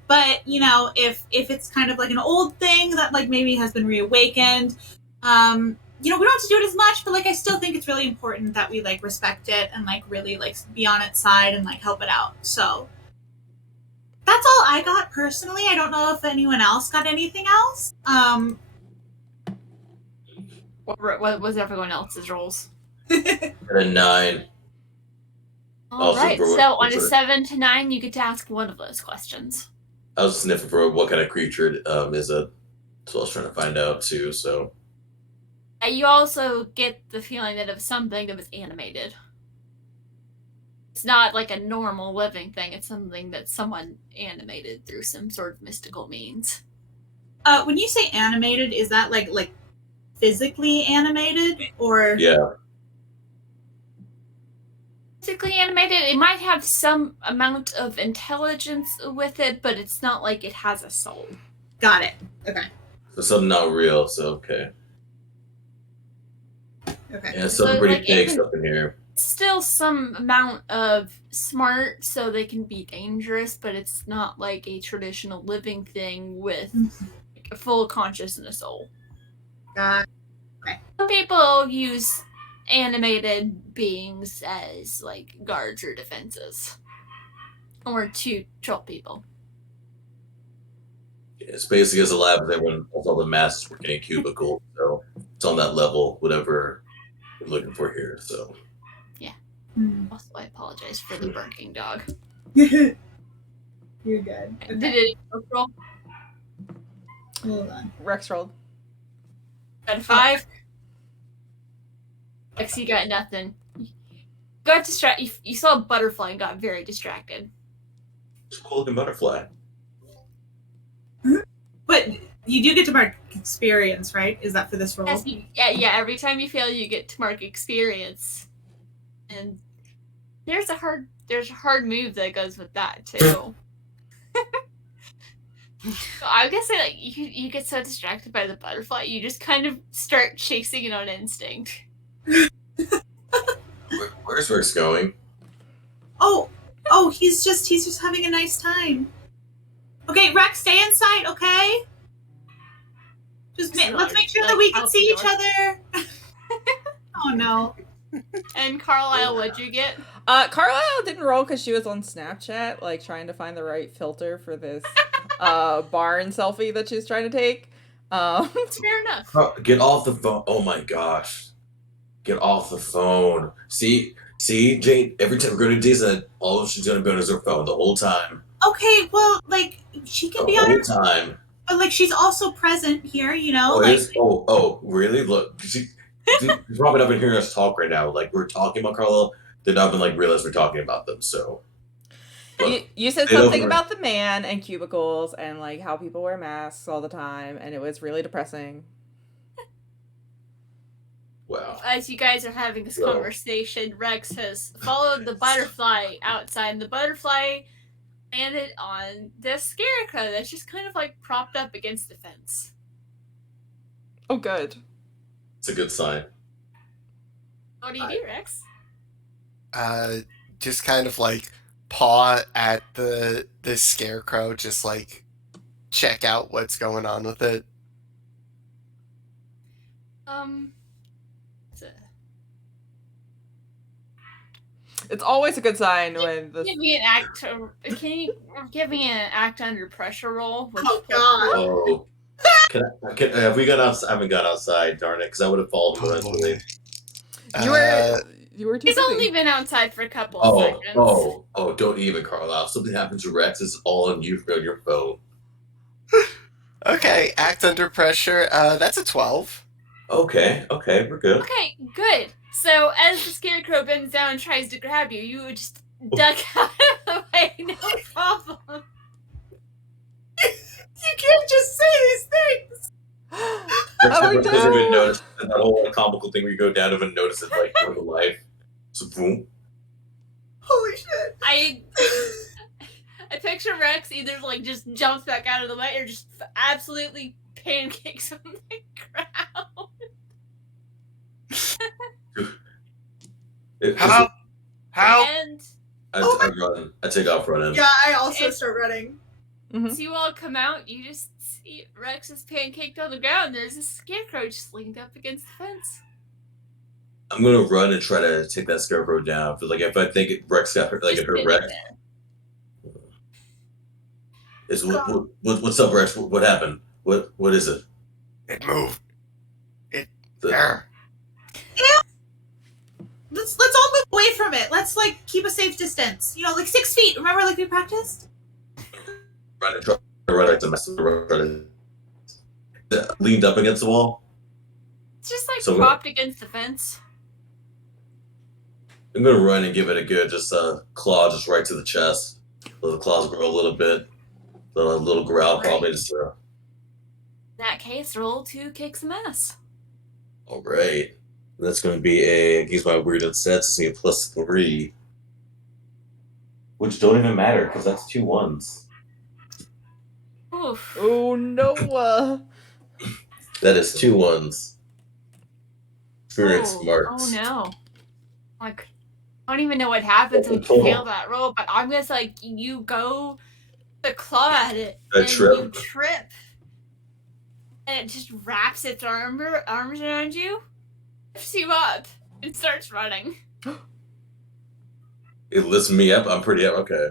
But if it's kind of like an old thing that like maybe has been reawakened, we don't have to do it as much, but like I still think it's really important that we like respect it and like really like be on its side and like help it out. So that's all I got personally. I don't know if anyone else got anything else. What was everyone else's roles? And a 9. All Also, right. for So what- on a 7 to 9, you get to ask one of those questions. I was sniffing for what kind of creature it is it. So I was trying to find out too. So You also get the feeling that it's something that was animated. It's not like a normal living thing. It's something that someone animated through some sort of mystical means. When you say animated, is that like physically animated, or yeah, Physically animated, it might have some amount of intelligence with it, but it's not like it has a soul. Got it? Okay. so something not real. So okay, Okay. yeah, something So, pretty like, fake it- stuff in here. Still some amount of smart, so they can be dangerous, but it's not like a traditional living thing with like, a full conscious and a soul. Got Some people use animated beings as like guards or defenses, or to troll people. It's basically as alive as everyone, as all the masks were getting cubicle. So it's on that level, whatever we're looking for here. So Also, I apologize for the barking dog. You're good. Did it roll? Hold on. Rex rolled. Got a 5. X, you got nothing. Got distracted. You saw a butterfly and got very distracted. it's a cool looking butterfly. But you do get to mark experience, right? Is that for this roll? Yes, yeah. Every time you fail, you get to mark experience, and there's a hard move that goes with that too. So I guess like you get so distracted by the butterfly, you just kind of start chasing it on instinct. Where's Rex going? Oh, he's just having a nice time. Okay, Rex, stay inside, okay? Let's make sure that we can see each other. Oh no. And Carlisle, what'd you get? Carlisle didn't roll because she was on Snapchat, like trying to find the right filter for this barn selfie that she's trying to take. It's fair enough. Oh, get off the phone! Oh my gosh, get off the phone! See, Jane. Every time we go to Disney, all she's gonna be on is her phone the whole time. Okay, well, like she can The be on whole her, time. but like she's also present here, Oh, like really? Look, she's probably not been hearing us talk right now. Like we're talking about Carla, they're not even like realize we're talking about them. So you said Stay something over. about the man and cubicles and like how people wear masks all the time, and it was really depressing. wow. As you guys are having this Well. conversation, Rex has followed the butterfly outside, and the butterfly landed on this scarecrow that's just kind of like propped up against the fence. Oh, good. It's a good sign. What do you do, Rex? Just kind of like paw at the scarecrow, just like check out what's going on with it. It's a- It's always a good sign when the Give me an act. Can you give me an act under pressure roll? Which Oh, God. Oh, have we got outside? I haven't got outside. Darn it! Because I would have followed him eventually. you were too He's busy. only been outside for a couple of seconds. Oh! Don't even, Carlisle. If something happens to Rex, it's all on you on your phone. Okay, act under pressure. That's a 12. Okay, we're good. Okay, good. So as the scarecrow bends down and tries to grab you, you would just duck out of the way, no problem. you can't just say these things. Oh, doesn't even no. notice that whole comical thing where you go down and notice it like for the life. So boom. Holy shit. I picture Rex either like just jumps back out of the way or just absolutely pancakes on the ground. Help! Help! And I run. I take off running. Yeah, I also It- start running. Mhm. as you all come out, you just see Rex is pancaked on the ground. There's a scarecrow just leaned up against the fence. I'm gonna run and try to take that scarecrow down. But like, if I think Rex got hurt, like Just if her sitting Rex there. is what's up, Rex? What happened? What is it? It moved. The- There. Let's all move away from it. Let's like keep a safe distance. You know, like 6 feet. Remember, like we practiced. Run and try to run at the leaned up against the wall. It's just like So propped against the fence. I'm gonna run and give it a good claw just right to the chest. Let the claws grow a little bit. A little growl probably just In that case, roll to kick some ass. all right. That's gonna be a use my weird sets. It's gonna be a +3. Which don't even matter because that's 2 1s. Oof. Oh no. That is 2 1s. Experience marks. Oh no. Like, I don't even know what happens when you fail that roll, but I'm just like, you go to claw at it, A and trip. you trip, and it just wraps its arms around you, lifts you up, and starts running. It lifts me up. I'm pretty up. Okay.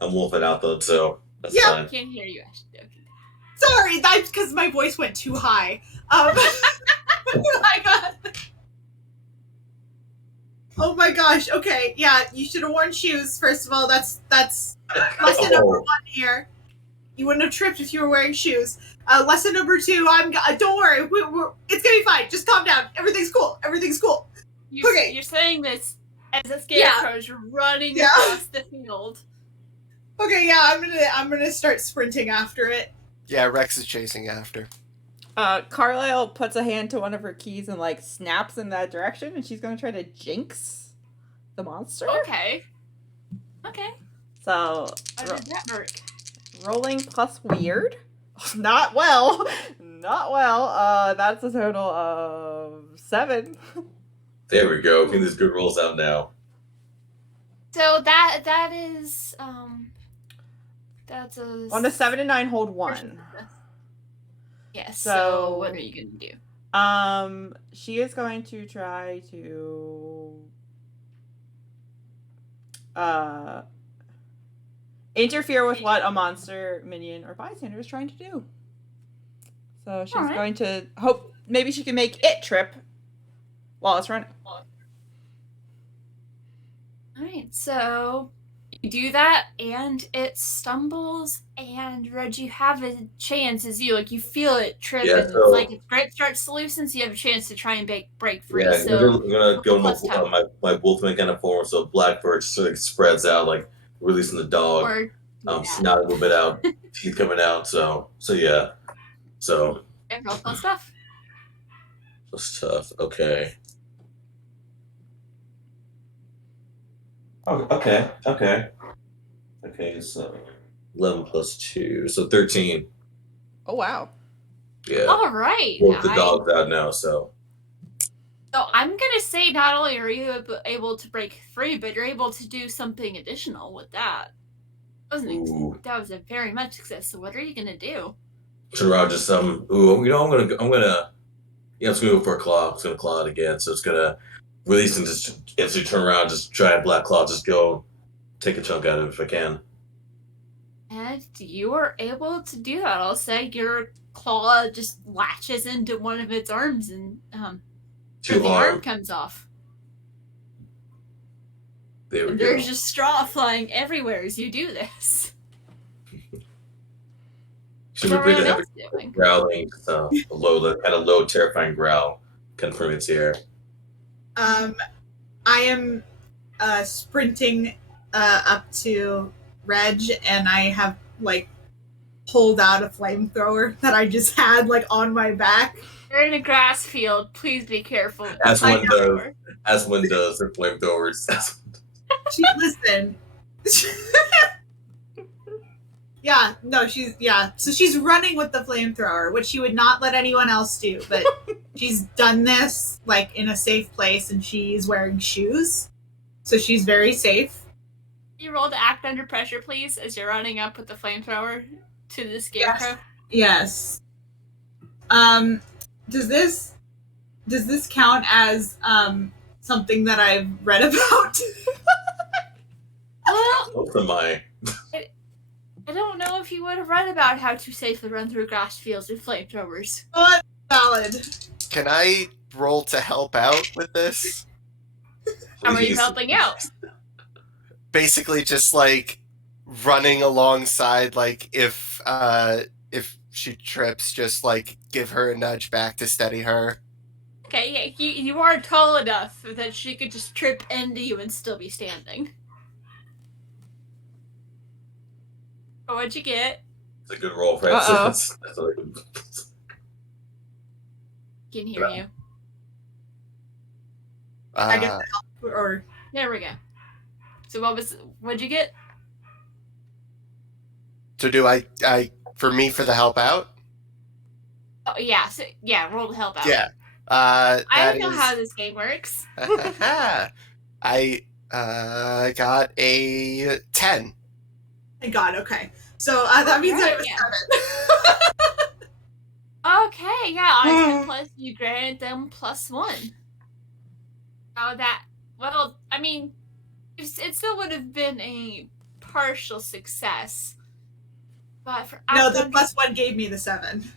I'm wolfing out though, so that's Yeah. I fine. can't hear you, Ashley. Okay. Sorry, that's because my voice went too high. Oh my gosh. Okay, yeah, you should have worn shoes. First of all, that's lesson number 1 here. You wouldn't have tripped if you were wearing shoes. Lesson number 2. Don't worry. It's gonna be fine. Just calm down. Everything's cool. Everything's cool. Okay. You're saying this as a scarecrow's running Yeah. across the field. Okay, yeah, I'm gonna start sprinting after it. Yeah, Rex is chasing after. Carlisle puts a hand to one of her keys and like snaps in that direction, and she's gonna try to jinx the monster. Okay. So How did that work? rolling plus weird. Not well. Not well. That's a total of 7. There we go. Getting these good rolls out now. So that is that's a On a 7 and 9, hold 1. Yes. So- So what are you gonna do? She is going to try to interfere with what a monster, minion, or bystander is trying to do. So she's Alright. going to hope maybe she can make it trip while it's running. All right. So you do that, and it stumbles, and Reg, you have a chance as you feel it trip, Yeah, and so- it's like its grip starts to loosen, so you have a chance to try and break free. Yeah, So I'm gonna go plus tough. my wolfman kind of form, so Blackbird sort of spreads out, like releasing the dog. or Snot a little bit out, teeth coming out. So yeah. So yeah, roll plus stuff. that's tough. Okay. Oh, okay. So 11 plus 2, so 13. Oh wow. Yeah. All right. Both the dogs out now, so So I'm gonna say not only are you able to break free, but you're able to do something additional with that. Ooh. That was a very much success. So what are you gonna do? turn around, just I'm gonna I'm just gonna go for a claw. It's gonna claw it again, so it's gonna release and just instantly turn around, just giant black claw, just go take a chunk out of it if I can. And you are able to do that. I'll say your claw just latches into one of its arms, and Two the arm arm. comes off. There we And go. there's just straw flying everywhere as you do this. Should What's we bring everyone the else doing? growling, low, terrifying growl coming from its ear. I am sprinting up to Reg, and I have like pulled out a flamethrower that I just had like on my back. You're in a grass field. Please be careful. As I one does. As one does, their flamethrowers. Listen. Yeah, no, so she's running with the flamethrower, which she would not let anyone else do, but she's done this, like, in a safe place, and she's wearing shoes, so she's very safe. You roll to act under pressure, please, as you're running up with the flamethrower to the scarecrow. Yes. Does this count as, something that I've read about? Well, Both of mine. I don't know if you would have read about how to safely run through grass fields with flamethrowers. Oh, valid. Can I roll to help out with this? How are you Please. helping out? Basically, just like running alongside. Like if she trips, just like give her a nudge back to steady her. Okay, yeah, you are tall enough that she could just trip into you and still be standing. What'd you get? It's a good roll, Francis. Can hear you. I guess or There we go. So what'd you get? So do I for me for the help out? Oh yeah, so yeah, roll to help out. Yeah. I don't know how this game works. I got a 10. thank God, okay. So that means I was 7. Okay, yeah, on 10 plus, you granted them +1. Well, I mean, it still would have been a partial success. But for No, the +1 gave me the 7.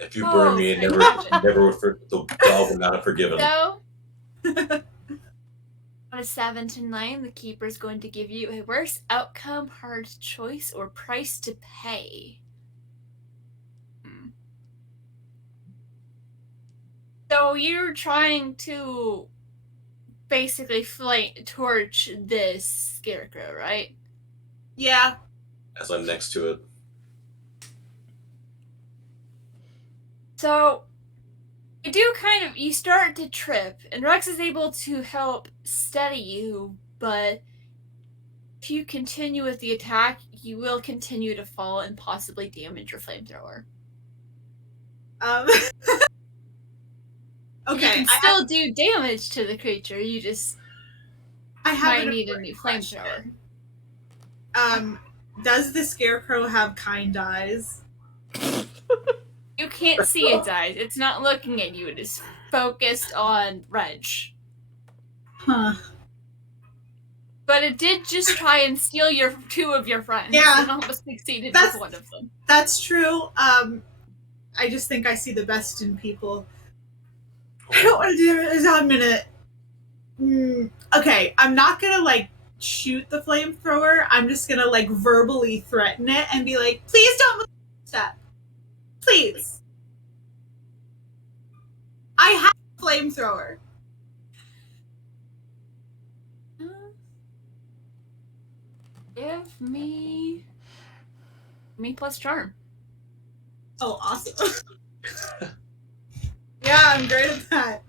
If you burn me, the dog would not have forgiven. So, on a 7 to 9, the keeper is going to give you a worse outcome, hard choice, or price to pay. So you're trying to basically torch this scarecrow, right? Yeah. As I'm next to it. So you start to trip, and Rex is able to help steady you, but if you continue with the attack, you will continue to fall and possibly damage your flamethrower. Okay. You can still do damage to the creature, you just might need a new flamethrower. Does the scarecrow have kind eyes? You can't see its eyes. It's not looking at you. It is focused on Reg. Huh. But it did just try and steal two of your friends. Yeah. It almost succeeded with one of them. That's true. I just think I see the best in people. I don't want to do it. I'm gonna... Okay, I'm not gonna, like, shoot the flamethrower. I'm just gonna, like, verbally threaten it and be like, please don't move a step. Please. I have a flamethrower. Give me plus charm. Oh, awesome. Yeah, I'm great at that.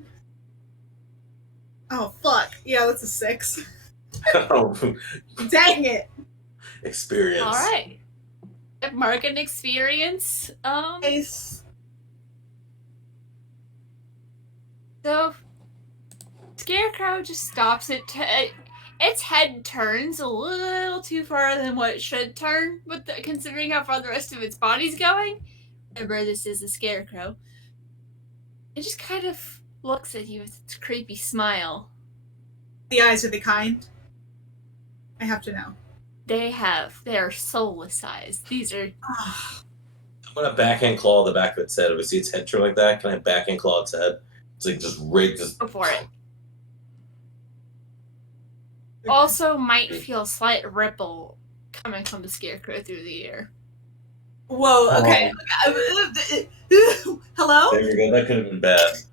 Oh, fuck. Yeah, that's a 6. Dang it. Experience. Alright. Mark an experience. Nice. So, Scarecrow just stops it. Its head turns a little too far than what it should turn, considering how far the rest of its body's going. Remember, this is a Scarecrow. It just kind of looks at you with its creepy smile. The eyes, are they kind? I have to know. They are soulless eyes. These are... I'm gonna backhand claw the back of its head. If I see its head turn like that, can I backhand claw its head? It's like just Go for it. Also might feel a slight ripple coming from the Scarecrow through the air. Whoa, okay. Hello? There you go. That could have been bad.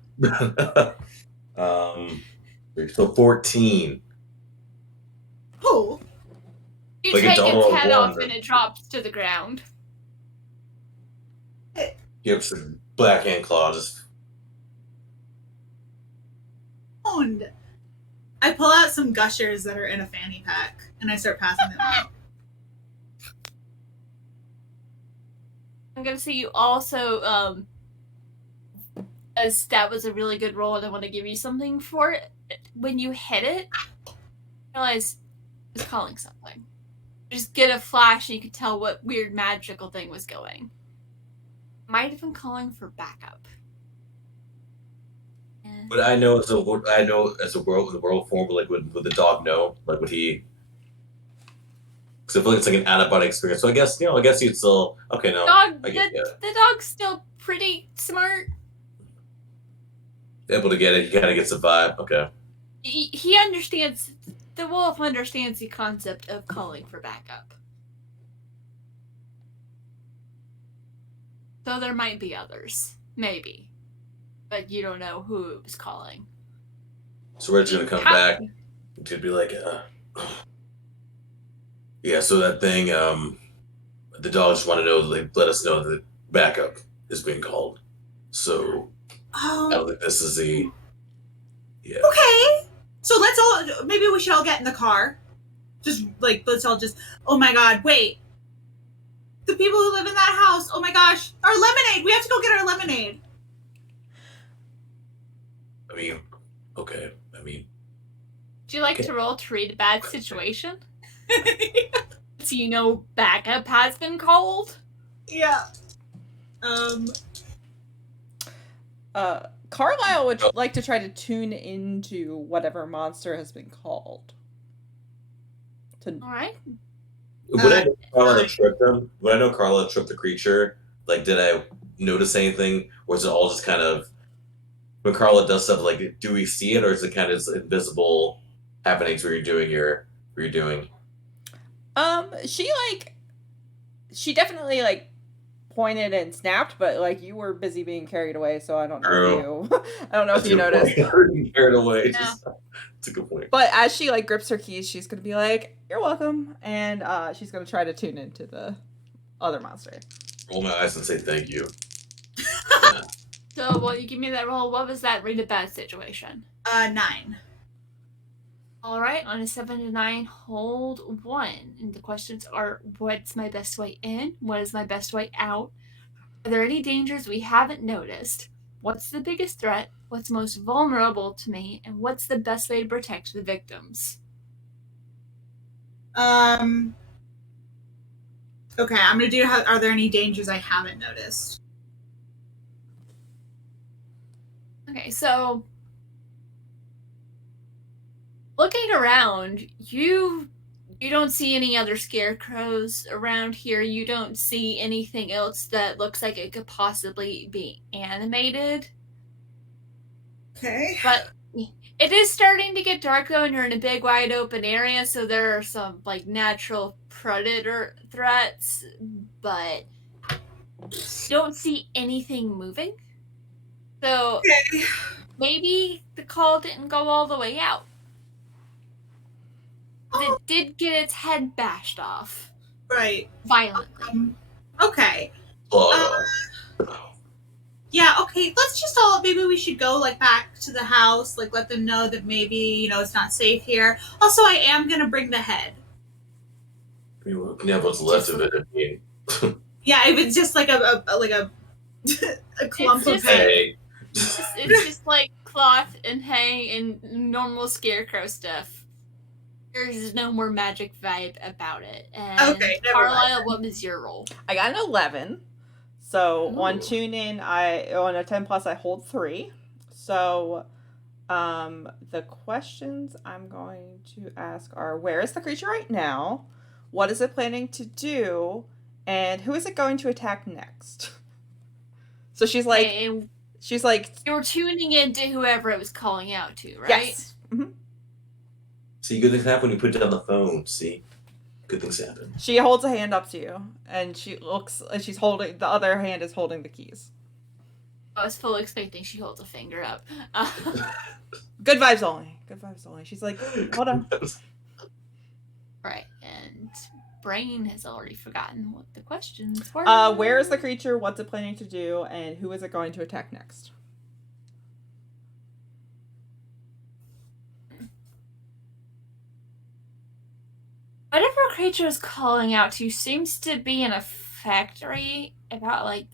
So 14. Oh. You Like a take double its head off blunder. and it drops to the ground. Yep, some backhand claw just. I pull out some gushers that are in a fanny pack and I start passing them out. I'm gonna say you also, as that was a really good roll, and I want to give you something for it. When you hit it, realize it was calling something. Just get a flash, and you could tell what weird magical thing was going. Might have been calling for backup. And But I know as a world in the world form, like would the dog know? Like would he? Because I feel like it's like an out of body experience. So I guess you'd still okay. No, dog, I get the dog's still pretty smart. able to get it. He kind of gets the vibe. Okay. He understands. The wolf understands the concept of calling for backup. So there might be others, maybe, but you don't know who it was calling. So Red's gonna come back to be like, yeah. So that thing, the dogs want to know. They let us know that backup is being called. So I don't think this is the. Yeah. Okay. So maybe we should all get in the car. Just like, let's all just, oh my god, wait. The people who live in that house, oh my gosh, our lemonade. We have to go get our lemonade. I mean, okay. I mean, Would you like to roll to read a bad situation? So you know backup has been called? Yeah. Carlisle would like to try to tune into whatever monster has been called. Alright. would I know Carla tripped him? Would I know Carla tripped the creature? Like, did I notice anything? Or is it all just kind of when Carla does stuff? Like, do we see it, or is it kind of just invisible happenings where you're doing? She definitely like pointed and snapped, but like you were busy being carried away, so I don't know if you I don't know if you noticed. Carried away. Yeah. It's a good point. But as she like grips her keys, she's gonna be like, "You're welcome," and she's gonna try to tune into the other monster. Roll my eyes and say thank you. So while you give me that roll, what was that read a bad situation? 9. Alright, on a 7 to 9, hold 1. And the questions are, what's my best way in? What is my best way out? Are there any dangers we haven't noticed? What's the biggest threat? What's most vulnerable to me? And what's the best way to protect the victims? Okay, I'm gonna do, are there any dangers I haven't noticed? Okay, so looking around, you don't see any other scarecrows around here. You don't see anything else that looks like it could possibly be animated. Okay. But it is starting to get dark though, and you're in a big wide open area, so there are some like natural predator threats, but you don't see anything moving. So Okay. maybe the call didn't go all the way out. It did get its head bashed off. Right. Violently. Okay. Oh. Yeah, okay, let's just maybe we should go, like, back to the house, like, let them know that maybe, it's not safe here. Also, I am gonna bring the head. I mean, we can have what's left of it. I mean, Yeah, if it's just like a clump of just hay. hey. It's just like cloth and hay and normal scarecrow stuff. There's no more magic vibe about it. And Okay, never Carlisle, mind. what was your roll? I got an 11. So on Ooh. tune in, on a 10 plus, I hold 3. So the questions I'm going to ask are: where is the creature right now? What is it planning to do? And who is it going to attack next? So she's like, Okay, you're tuning into whoever it was calling out to, right? yes. Mm-hmm. See, good things happen when you put down the phone. See, good things happen. She holds a hand up to you, and she looks, and she's holding, the other hand is holding the keys. I was fully expecting she holds a finger up. Good vibes only. Good vibes only. She's like, hold on. Right, and Brain has already forgotten what the questions were. Where is the creature? What's it planning to do? And who is it going to attack next? Whatever creature is calling out to seems to be in a factory about like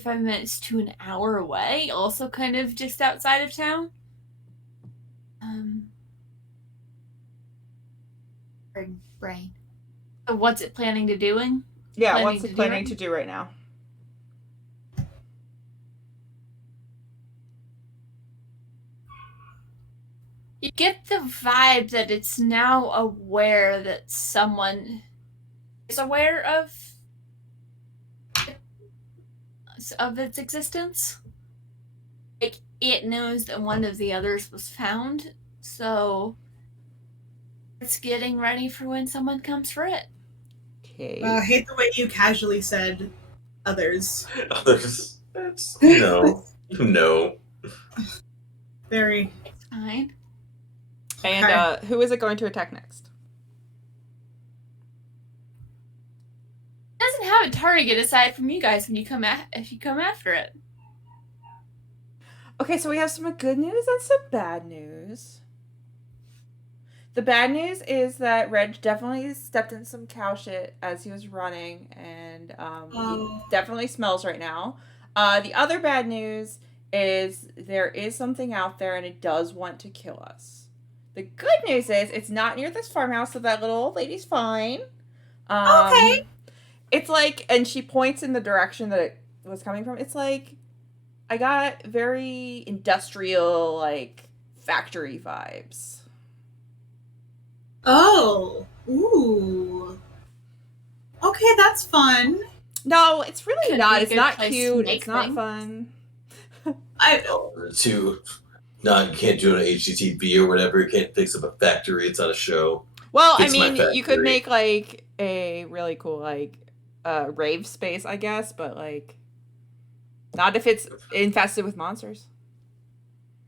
5 minutes to an hour away, also kind of just outside of town. Brain. So what's it planning to doing? Yeah, what's it planning to do right now? You get the vibe that it's now aware that someone is aware of its existence. Like, it knows that one of the others was found, so it's getting ready for when someone comes for it. Okay. I hate the way you casually said others. Others, that's, you know. Very. It's fine. And who is it going to attack next? It doesn't have a target aside from you guys when you come if you come after it. Okay, so we have some good news and some bad news. The bad news is that Reg definitely stepped in some cow shit as he was running, and he definitely smells right now. The other bad news is there is something out there, and it does want to kill us. The good news is it's not near this farmhouse, so that little old lady's fine. Okay. It's like, and she points in the direction that it was coming from. It's like, I got very industrial, like, factory vibes. Oh. Ooh. Okay, that's fun. No, it's really Could not. be a It's good not place to cute. make It's not things. fun. You can't do it on HGTV or whatever. You can't fix up a factory. It's not a show. Well, Fix I my mean, you could factory. make, like, a really cool, like, rave space, I guess, but, like, not if it's infested with monsters.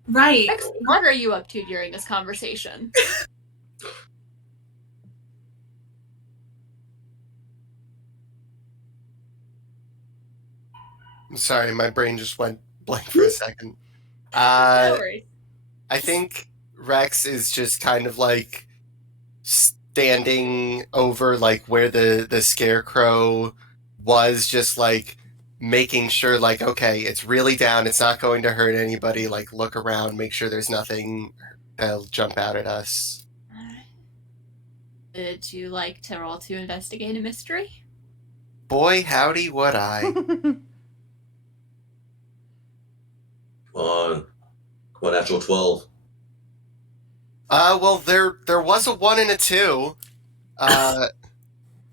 Right. What are you up to during this conversation? I'm sorry, my brain just went blank for a second. No worries. I think Rex is just kind of like standing over like where the scarecrow was, just like making sure like, okay, it's really down, it's not going to hurt anybody, like look around, make sure there's nothing that'll jump out at us. Would you like to roll to investigate a mystery? Boy, howdy would I. Come on, natural 12. Well, there was a 1 and a 2.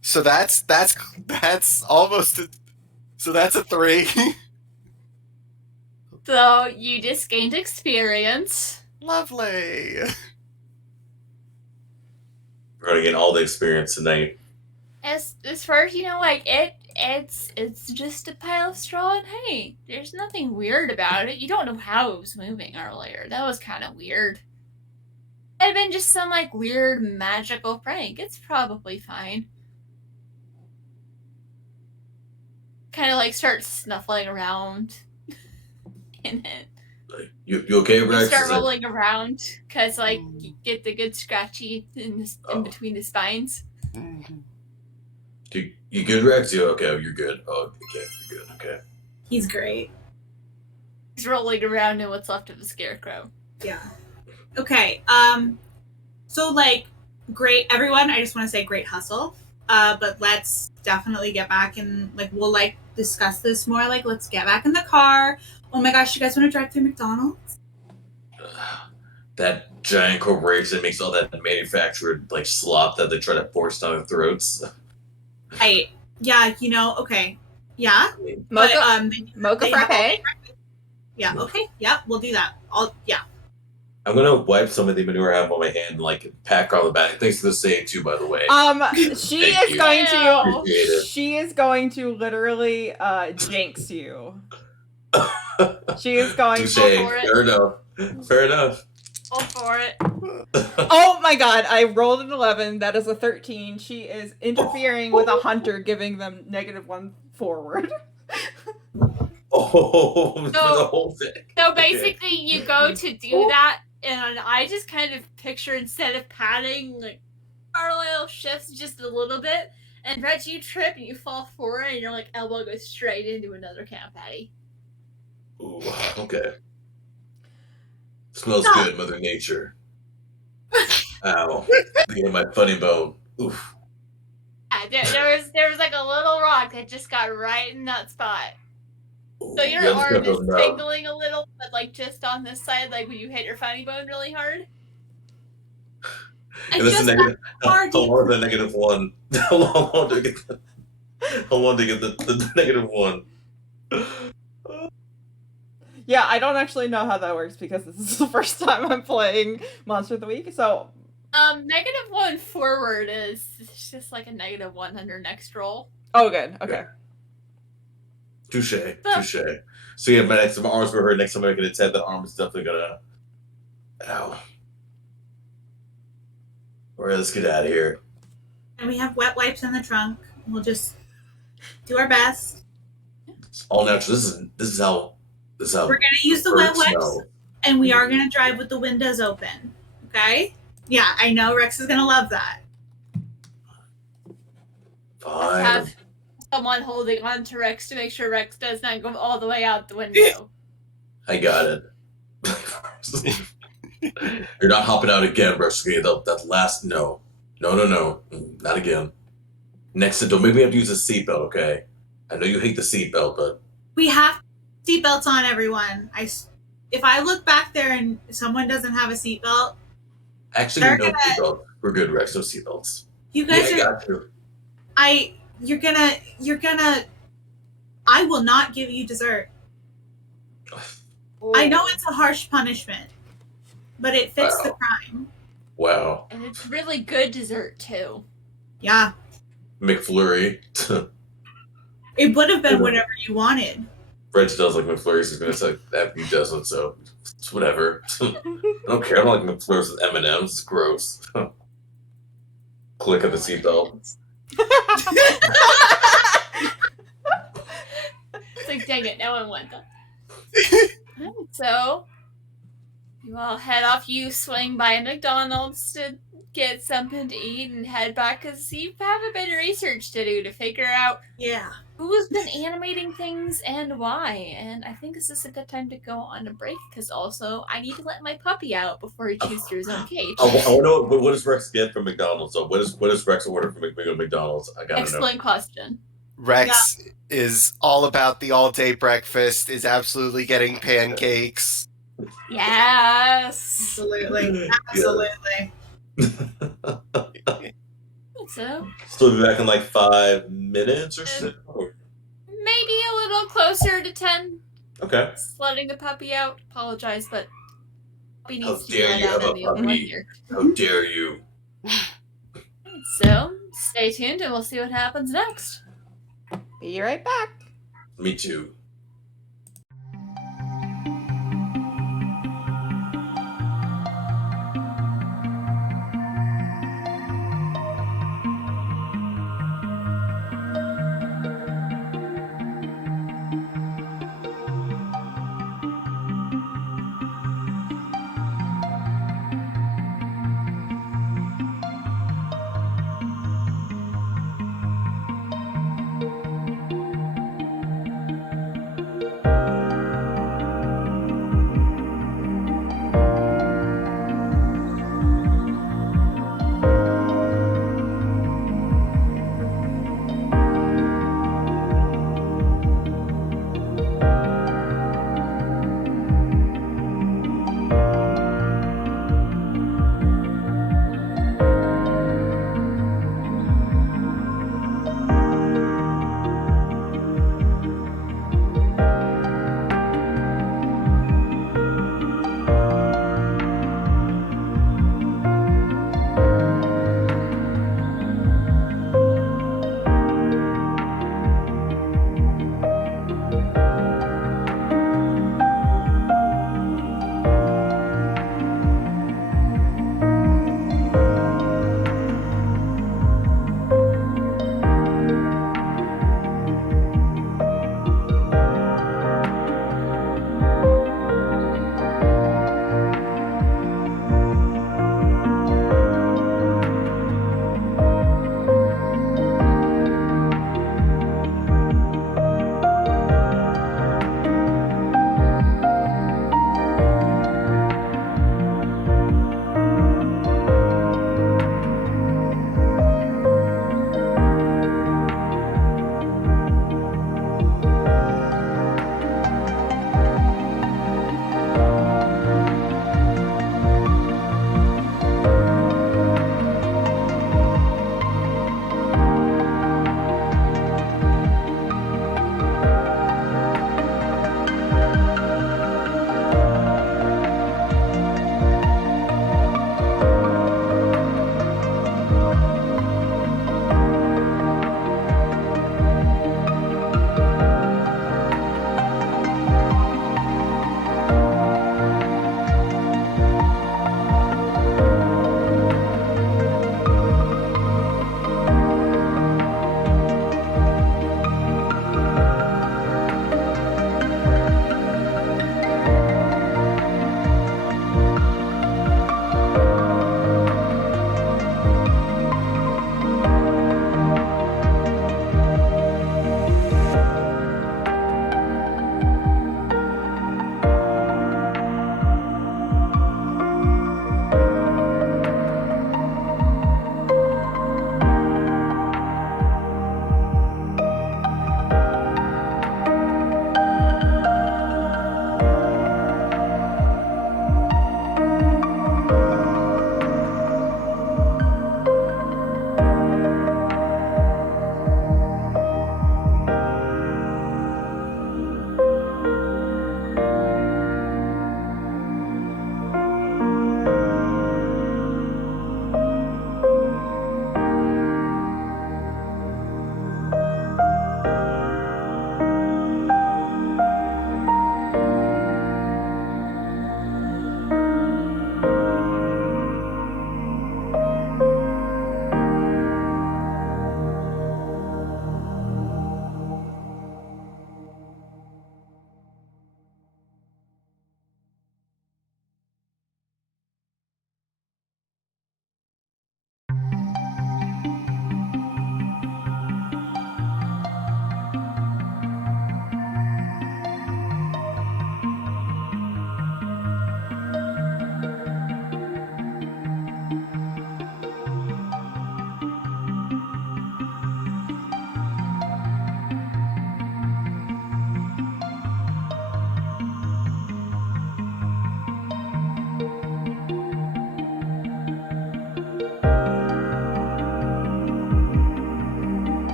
So that's almost so that's a 3. So you just gained experience. Lovely. We're gonna get all the experience tonight. As far as you know, like it's just a pile of straw and hay. There's nothing weird about it. You don't know how it was moving earlier. That was kind of weird. It had been just some like weird magical prank. It's probably fine. Kind of like start snuffling around in it. Like, you okay, Rex? You start rolling around because like you get the good scratchy in between the spines. You good, Rex? You okay? You're good. Oh, okay, you're good. Okay. He's great. He's rolling around in what's left of the scarecrow. Yeah. Okay. So like, great everyone. I just want to say great hustle. But let's definitely get back and like we'll like discuss this more. Like, let's get back in the car. Oh my gosh, you guys want to drive through McDonald's? That giant corporation that makes all that manufactured like slop that they try to force down their throats. Right. Yeah. Okay. Yeah. Mocha, mocha frappe. Yeah. Okay. Yeah. We'll do that. I'm gonna wipe some of the manure I have on my hand and like pack on the back. Thanks for the saying too, by the way. She Thank is you. going to. Appreciate it. She is going to literally jinx you. She is going Touche. to. for it. Fair enough. Fair enough. All for it. Oh my god! I rolled an 11. That is a 13. She is interfering with a hunter, giving them -1 forward. Oh, for So- the whole thing. So basically, you go to do that, and I just kind of picture instead of padding, like Carlisle shifts just a little bit, And Reg, you trip and you fall forward, and your like elbow goes straight into another cat patty. Ooh, okay. Smells good, Mother Nature. Ow. Look at my funny bone. Oof. Yeah, there was like a little rock that just got right in that spot. Ooh, So your yeah, this arm is stuff out. tingling a little, but like just on this side, like when you hit your funny bone really hard. I And that's a just negative. hard How long is the negative one? How long do I get the, how long do I get the negative one? Yeah, I don't actually know how that works because this is the first time I'm playing Monster of the Week. So, -1 forward is it's just like a -1 on your next roll. oh, good. Okay. Touche. So yeah, my arms were hurt. Next time I get a 10, the arm is definitely gonna. Ow. Alright, let's get out of here. And we have wet wipes in the trunk. We'll just do our best. It's all natural. This is how We're gonna use the wet birds wipes, smell. and we are gonna drive with the windows open. Okay? Yeah, I know Rex is gonna love that. Fine. Have someone holding on to Rex to make sure Rex does not go all the way out the window. I got it. You're not hopping out again, Rusty. That last no, not again. Next to don't make me have to use a seatbelt, okay? I know you hate the seatbelt, but We have seatbelts on, everyone. If I look back there and someone doesn't have a seatbelt, actually They're no gonna- seatbelt. We're good, Rex. No seatbelts. you Yeah, guys I are. got you. You're gonna. I will not give you dessert. I know it's a harsh punishment, but it fits the Wow. crime. Wow, And it's really good dessert too. Yeah, McFlurry. it would have been Yeah. whatever you wanted. Reg does like McFlurries. He's gonna say that he doesn't, so it's whatever. I don't care. I don't like McFlurries with M&Ms. It's gross. Click on the seatbelt. It's like, dang it, no one went that. So, you all head off. You swing by a McDonald's to get something to eat and head back because you have a bit of research to do to figure out Yeah. who's been animating things and why. And I think this is a good time to go on a break because also I need to let my puppy out before he chews through his own cage. I want to know what does Rex get from McDonald's? So what does Rex order from McDonald's? I gotta know. Excellent question. Rex is all about the all-day breakfast, is absolutely getting pancakes. Yes. Absolutely. Yeah. Absolutely. So, So we'll be back in like 5 minutes or so. maybe a little closer to 10. Okay. Just letting the puppy out. Apologize, but puppy How needs to be dare let you out. have a I'm the only one puppy. here. How dare you? So, stay tuned and we'll see what happens next. Be right back. Me too.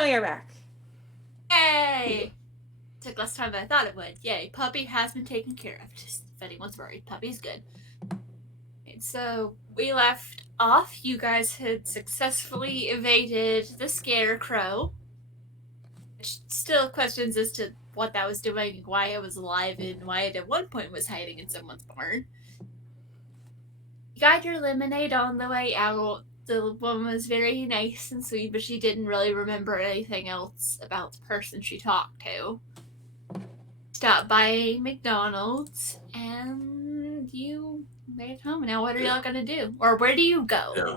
finally are back. Yay! Took less time than I thought it would. Yay, Puppy has been taken care of. Just if anyone's worried, Puppy's good. And so we left off. You guys had successfully evaded the Scarecrow. Which still questions as to what that was doing, why it was alive, and why it at one point was hiding in someone's barn. You got your lemonade on the way out. The woman was very nice and sweet, but she didn't really remember anything else about the person she talked to. Stopped by McDonald's, and you made it home. Now, what are y'all gonna do? Or where do you go? Yeah.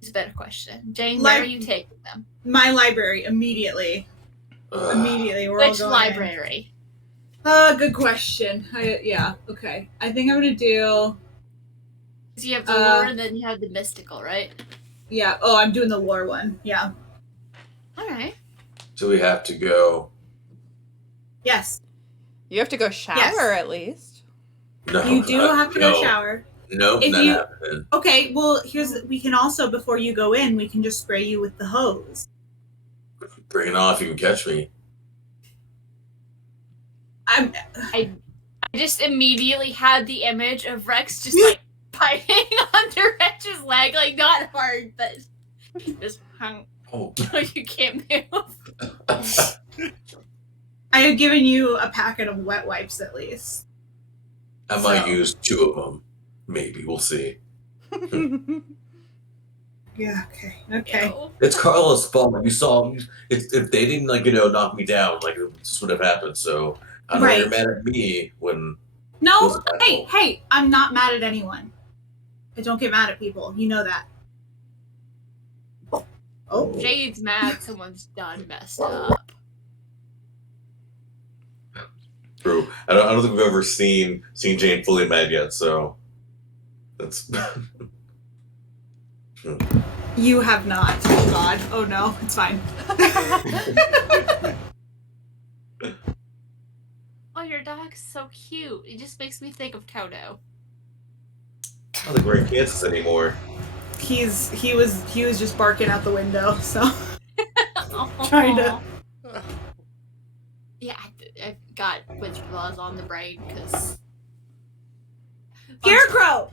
It's a better question. Jane, where are you taking them? My library, immediately. Immediately, we're all Which going library? Good question. Yeah, okay. I think I'm gonna do... Because you have the lore and then you have the mystical, right? Yeah, oh, I'm doing the lore one, yeah. Alright. Do we have to go? Yes. You have to go shower Yes. at least. No. You do have to go shower. Nope, If not you- happening. Okay, well, we can also, before you go in, we can just spray you with the hose. Bring it on if you can catch me. I just immediately had the image of Rex just like biting under Rex's leg, like not hard, but just hung. Oh. You can't move. I have given you a packet of wet wipes at least. I might use 2 of them. Maybe. We'll see. Yeah, okay. Ew. It's Carla's fault. You saw him. If they didn't, knock me down, this would have happened. So I know you're mad at me when... No, hey, I'm not mad at anyone. I don't get mad at people. You know that. Oh. Jade's mad someone's done messed up. True. I don't think we've ever seen Jane fully mad yet, so... That's... You have not. Oh God. Oh no, it's fine. Oh, your dog's so cute. It just makes me think of Toto. I don't think we're in Kansas anymore. He was just barking out the window, so trying to. Yeah, I've got Witch Claws on the brain because Scarecrow!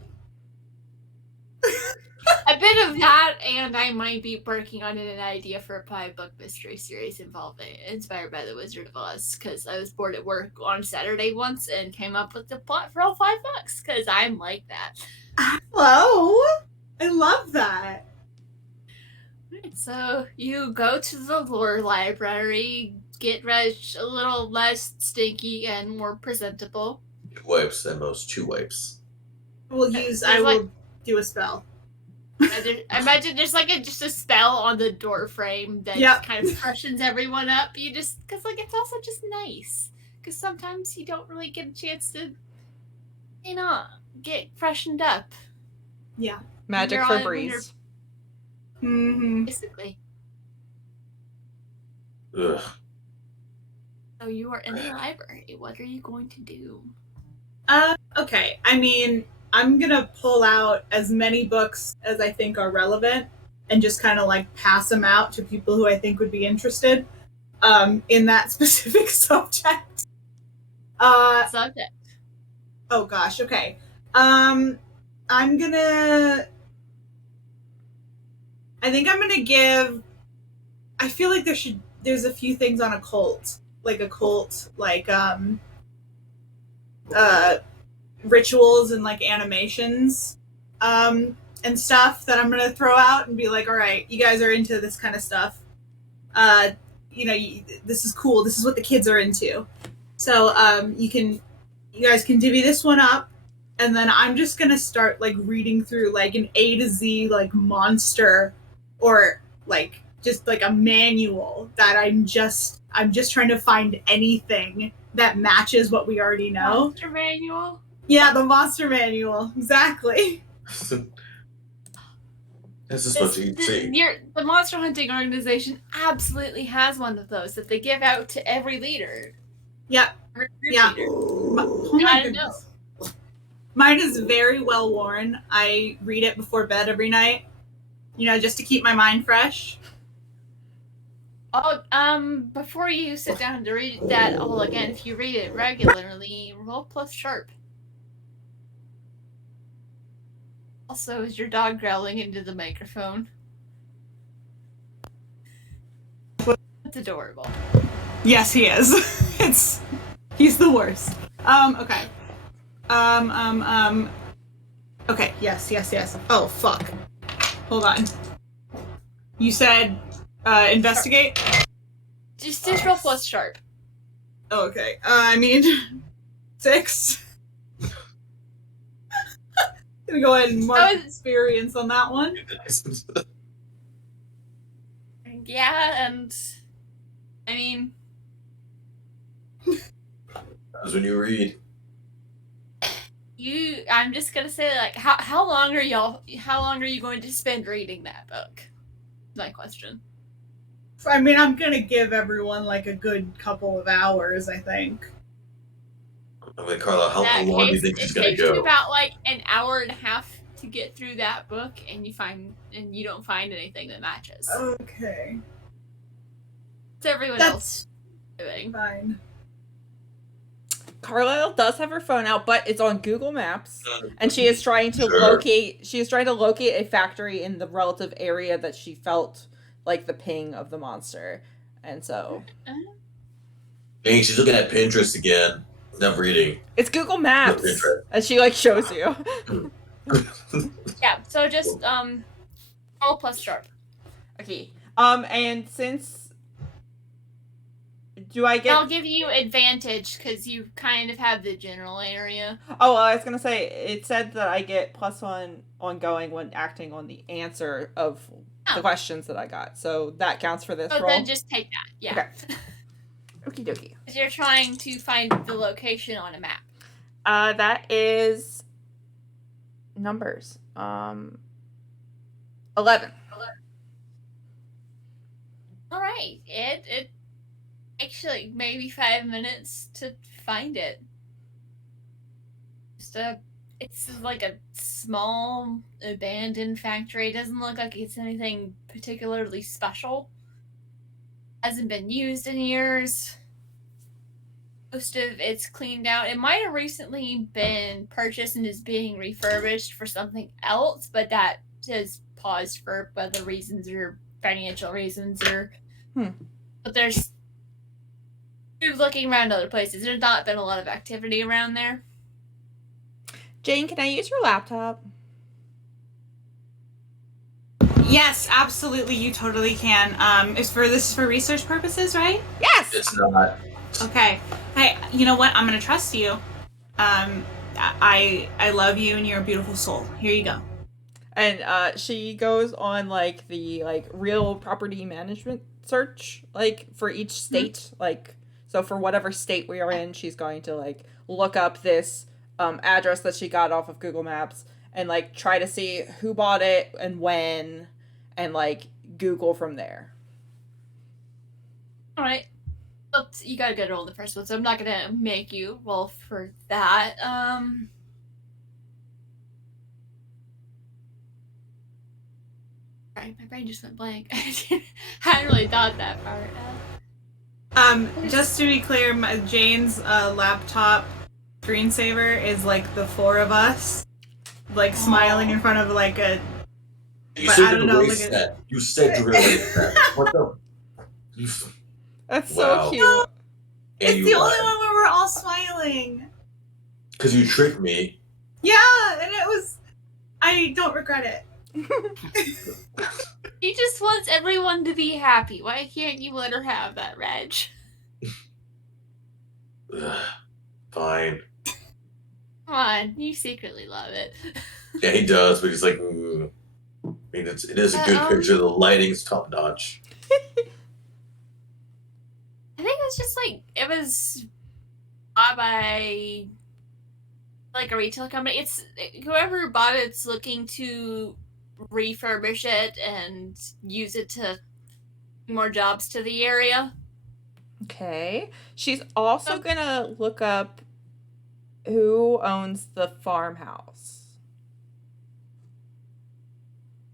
a bit of that, and I might be working on an idea for a 5-book mystery series inspired by the Wizard of Oz, because I was bored at work on Saturday once and came up with the plot for all 5 books, because I'm like that. Hello! I love that. Right, so you go to the lore library, get Reg a little less stinky and more presentable. 2 wipes, at most 2 wipes. I will do a spell. I imagine there's just a spell on the door frame that kind of freshens everyone up. You just, because it's also just nice. Because sometimes you don't really get a chance to, get freshened up. Yeah. Magic You're for on- breeze. Mm-hmm. Basically. Ugh. So you are in the library. What are you going to do? Okay. I mean, I'm gonna pull out as many books as I think are relevant and just kind of pass them out to people who I think would be interested in that specific subject. Subject. Oh gosh, okay. I think I'm gonna give. I feel like there's a few things on a cult, rituals and animations, and stuff that I'm gonna throw out and be like, all right, you guys are into this kind of stuff. This is cool. This is what the kids are into. So you guys can divvy this one up. And then I'm just gonna start reading through an A to Z monster, or just a manual that I'm just trying to find anything that matches what we already know. Monster manual? Yeah, the monster manual, exactly. This is what you see. The monster hunting organization absolutely has one of those that they give out to every leader. Yep. Every group Yeah. leader. Oh my I goodness. Mine is very well worn. I read it before bed every night, just to keep my mind fresh. Before you sit down to read that all again, if you read it regularly, roll plus sharp. Also, is your dog growling into the microphone? That's adorable. Yes, he is. He's the worst. Okay. Okay, yes. Oh, fuck. Hold on. You said, investigate? Just roll plus sharp. Oh, okay. 6. Gonna go ahead and mark experience on that one. Yeah, and That's when you read. I'm just gonna say, like, how long are you going to spend reading that book? My question. I'm gonna give everyone like a good couple of hours, I think. I'm like, Carla, how long do you think she's gonna It takes you go? about like an hour and a half to get through that book, and you don't find anything that matches. Okay. What's everyone else doing? Fine. Carlisle does have her phone out, but it's on Google Maps, and she is trying to locate a factory in the relative area that she felt like the ping of the monster, and so. Dang, she's looking at Pinterest again. Not reading. It's Google Maps, and she like shows you. Yeah. So just roll plus sharp. Okay. And since. I'll give you advantage because you kind of have the general area. Oh, I was gonna say it said that I get +1 ongoing when acting on the answer of the questions that I got, so that counts for this roll. Then just take that. Yeah. Okay. Okie dokie. Because you're trying to find the location on a map. That is numbers. 11. All right. It actually maybe 5 minutes to find it. It's like a small abandoned factory. It doesn't look like it's anything particularly special. Hasn't been used in years. Most of it's cleaned out. It might have recently been purchased and is being refurbished for something else, but that is paused for weather reasons or financial reasons but there's looking around other places. There's not been a lot of activity around there. Jane, can I use your laptop? Yes, absolutely. You totally can. This is for research purposes, right? Yes. It's not. Okay. Hey, you know what? I'm gonna trust you. I love you, and you're a beautiful soul. Here you go. And she goes on like the real property management search for each state. So for whatever state we are in, she's going to look up this address that she got off of Google Maps and try to see who bought it and when, and Google from there. All right. Well, you gotta get roll the first one, so I'm not gonna make you roll for that. Sorry, my brain just went blank. I hadn't really thought that far. Just to be clear, Jane's laptop screensaver is the four of us, smiling in front of a. You said you're gonna erase that. You said you're gonna erase that. What the? That's so cute. No, it's the only one where we're all smiling. Because you tricked me. Yeah, and it was. I don't regret it. He just wants everyone to be happy. Why can't you let her have that, Reg? Fine. Come on, you secretly love it. Yeah, he does, but he's like, I mean, it is a good picture. The lighting's top notch. I think it was just it was bought by a retail company. It's whoever bought it's looking to refurbish it and use it to more jobs to the area. Okay. She's also gonna look up who owns the farmhouse.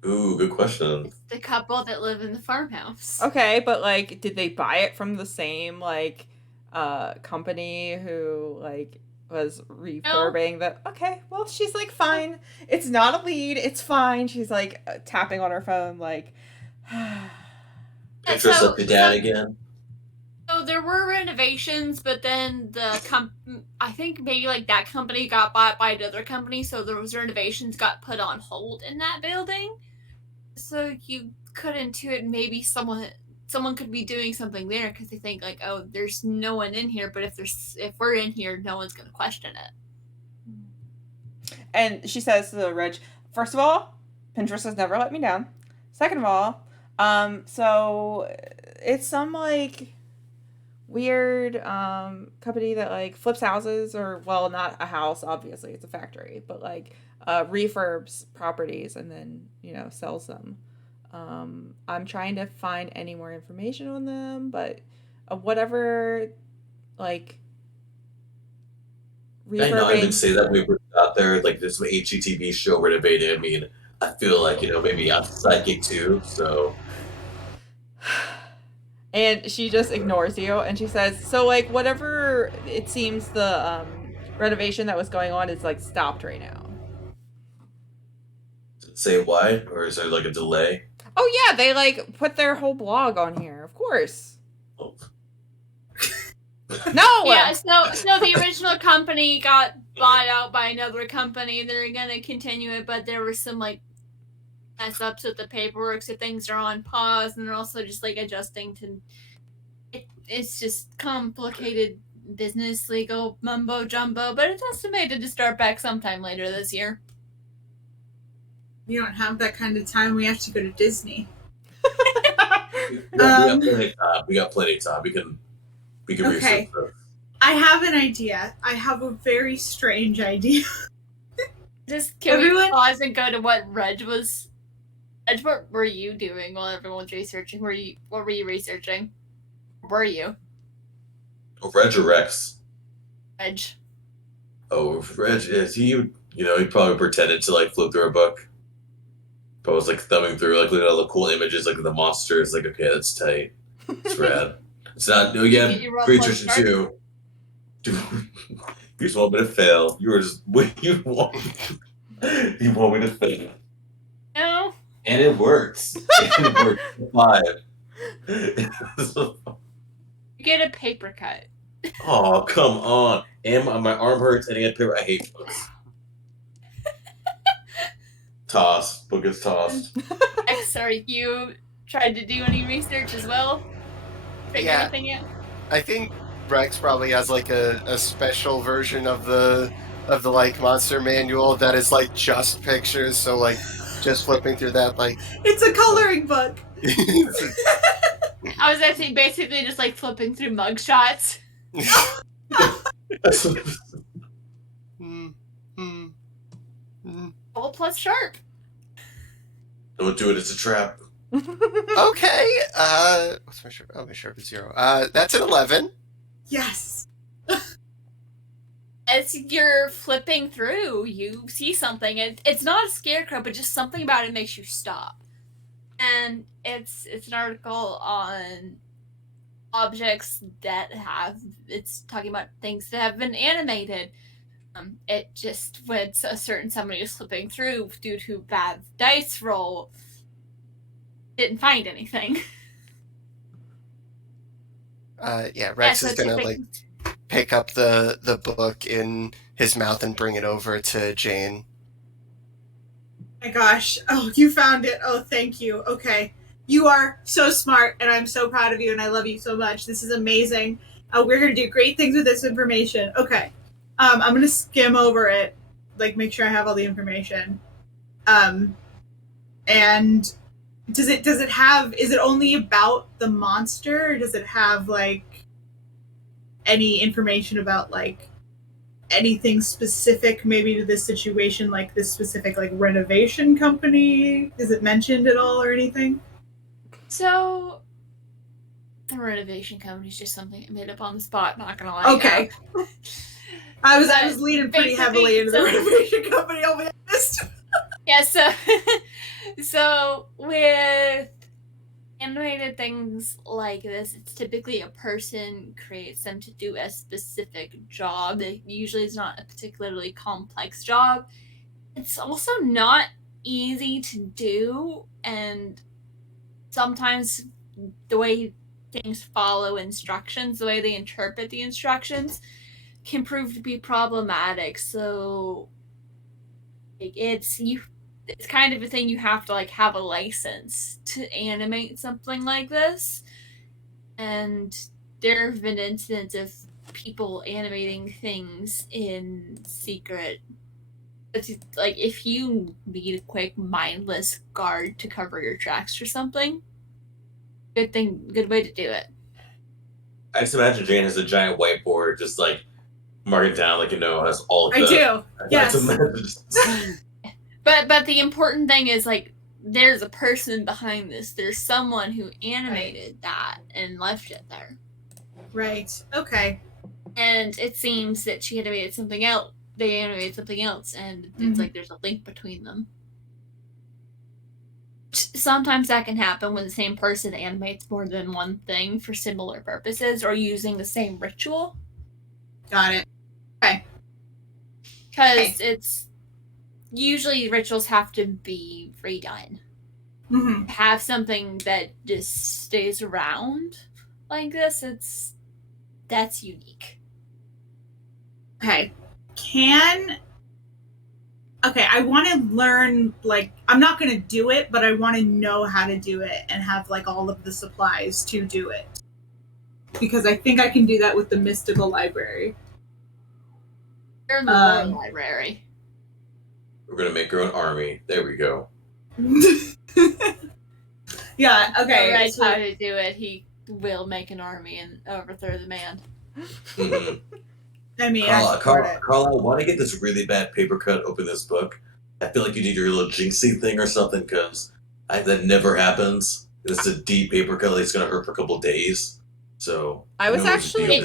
Ooh, good question. It's the couple that live in the farmhouse. Okay, but like, did they buy it from the same like company who like was refurbing the? Okay, well, she's like, fine. It's not a lead. It's fine. She's like tapping on her phone, like. Interest so, up the dad again. So there were renovations, but then I think maybe like that company got bought by another company, so those renovations got put on hold in that building. So you could intuit maybe someone could be doing something there because they think like, oh, there's no one in here, but if we're in here, no one's gonna question it. And she says to the Reg, first of all, Pinterest has never let me down. Second of all, so it's some like weird company that like flips houses, or well, not a house, obviously it's a factory, but like refurbs properties and then sells them. I'm trying to find any more information on them, but whatever, like I know I didn't say that we were out there like this HGTV show renovated. I mean, I feel like maybe I'm psychic too, so. And she just ignores you, and she says, so like whatever it seems the renovation that was going on is like stopped right now. Say why? Or is there like a delay? Oh yeah, they like put their whole blog on here, of course. Oh. No! Yeah, so the original company got bought out by another company. They're gonna continue it, but there were some like mess ups with the paperwork, so things are on pause, and they're also just like adjusting to it's just complicated business legal mumbo jumbo, but it's estimated to start back sometime later this year. We don't have that kind of time. We have to go to Disney. We got plenty of time. We got plenty of time. We can research this. I have an idea. I have a very strange idea. Just can we pause and go to what Reg was? Reg, what were you doing while everyone was researching? What were you researching? Were you? Oh, Reg or Rex? Reg. Oh, Reg, yes, he probably pretended to like flip through a book. But I was like thumbing through, like looking at all the cool images, like the monsters. Like, okay, that's tight. It's rad. It's not. Creatures too. You just want me to fail. You were just. You want me to fail. No. And it works. And it works. 5. You get a paper cut. Oh, come on. And my arm hurts and I get paper. I hate books. Toss. Book is tossed. Sorry, you tried to do any research as well? Figure anything yet? I think Rex probably has like a special version of the like monster manual that is like just pictures, so like just flipping through that like it's a coloring book. I was actually basically just like flipping through mugshots. All plus sharp. Don't do it, it's a trap. Okay. What's my sharp? Oh, my sharp is 0. That's an 11. Yes. As you're flipping through, you see something. It's not a scarecrow, but just something about it makes you stop. And it's an article on objects that it's talking about things that have been animated. It just when a certain somebody is flipping through due to bad dice roll, didn't find anything. Rex is gonna like pick up the book in his mouth and bring it over to Jane. My gosh. Oh, you found it. Oh, thank you. Okay. You are so smart, and I'm so proud of you, and I love you so much. This is amazing. We're going to do great things with this information. Okay. I'm going to skim over it, like make sure I have all the information. And is it only about the monster, or does it have, like, any information about, like, anything specific maybe to this situation, like this specific, like, renovation company? Is it mentioned at all or anything? So, the renovation company is just something I made up on the spot, not gonna lie. Okay. I was leaning pretty heavily into the renovation company, I'll be honest. Yeah, so So with animated things like this, it's typically a person creates them to do a specific job. It usually is not a particularly complex job. It's also not easy to do, and sometimes the way things follow instructions, the way they interpret the instructions, can prove to be problematic. So it's kind of a thing you have to like have a license to animate something like this. And there have been incidents of people animating things in secret. It's like if you need a quick mindless guard to cover your tracks or something, good way to do it. I just imagine Jane has a giant whiteboard, just like marking down, like has all of I the. do. Yes. But the important thing is like there's a person behind this. There's someone who animated that and left it there. Right. Okay. And it seems that she animated something else. They animated something else, and it's like there's a link between them. Sometimes that can happen when the same person animates more than one thing for similar purposes or using the same ritual. Got it. Okay. Because it's usually rituals have to be redone. Mm-hmm. Have something that just stays around like this, that's unique. Okay. I want to learn, like, I'm not going to do it, but I want to know how to do it and have, like, all of the supplies to do it. Because I think I can do that with the mystical library. You're in the lore library. We're going to make our own army. There we go. Yeah, okay. Right, how to do it. He will make an army and overthrow the man. Mm-hmm. I mean, Carla, I want to get this really bad paper cut open this book. I feel like you need your little jinxie thing or something, because that never happens. It's a deep paper cut that's going to hurt for a couple of days. So I was actually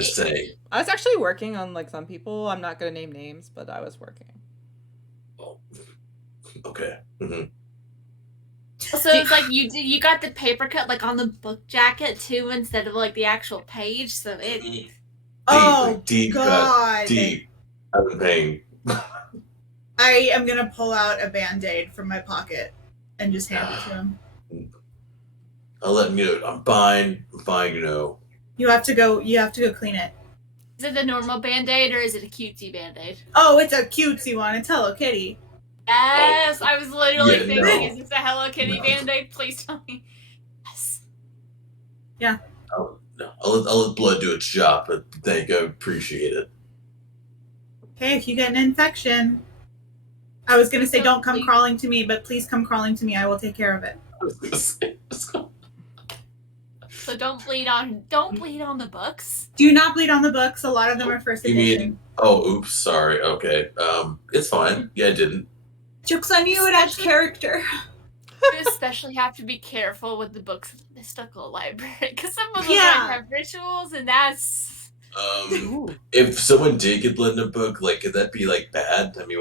working on like some people. I'm not going to name names, but I was working. Oh, okay. Mm-hmm. So it's like you got the paper cut like on the book jacket too, instead of like the actual page. So it. Deep God. Cut, deep. I'm in pain. I am gonna pull out a Band-Aid from my pocket and just hand it to him. I'll let him know. I'm fine. You have to go clean it. Is it the normal Band-Aid or is it a cutesy Band-Aid? Oh, it's a cutesy one. It's Hello Kitty. Yes, I was literally thinking, is this a Hello Kitty Band-Aid? Please tell me. Yes. Yeah. Oh, no. I'll let blood do its job, but thank you. I appreciate it. Okay, if you get an infection, I was gonna say don't come crawling to me, but please come crawling to me. I will take care of it. So don't bleed on the books. Do not bleed on the books. A lot of them are first edition. Oops, sorry. Okay. It's fine. Yeah, I didn't. Joke's on you, it adds character. You especially have to be careful with the books in the mystical library, because some of them have rituals, and that's. If someone did get blood in a book, like, could that be like bad? I mean,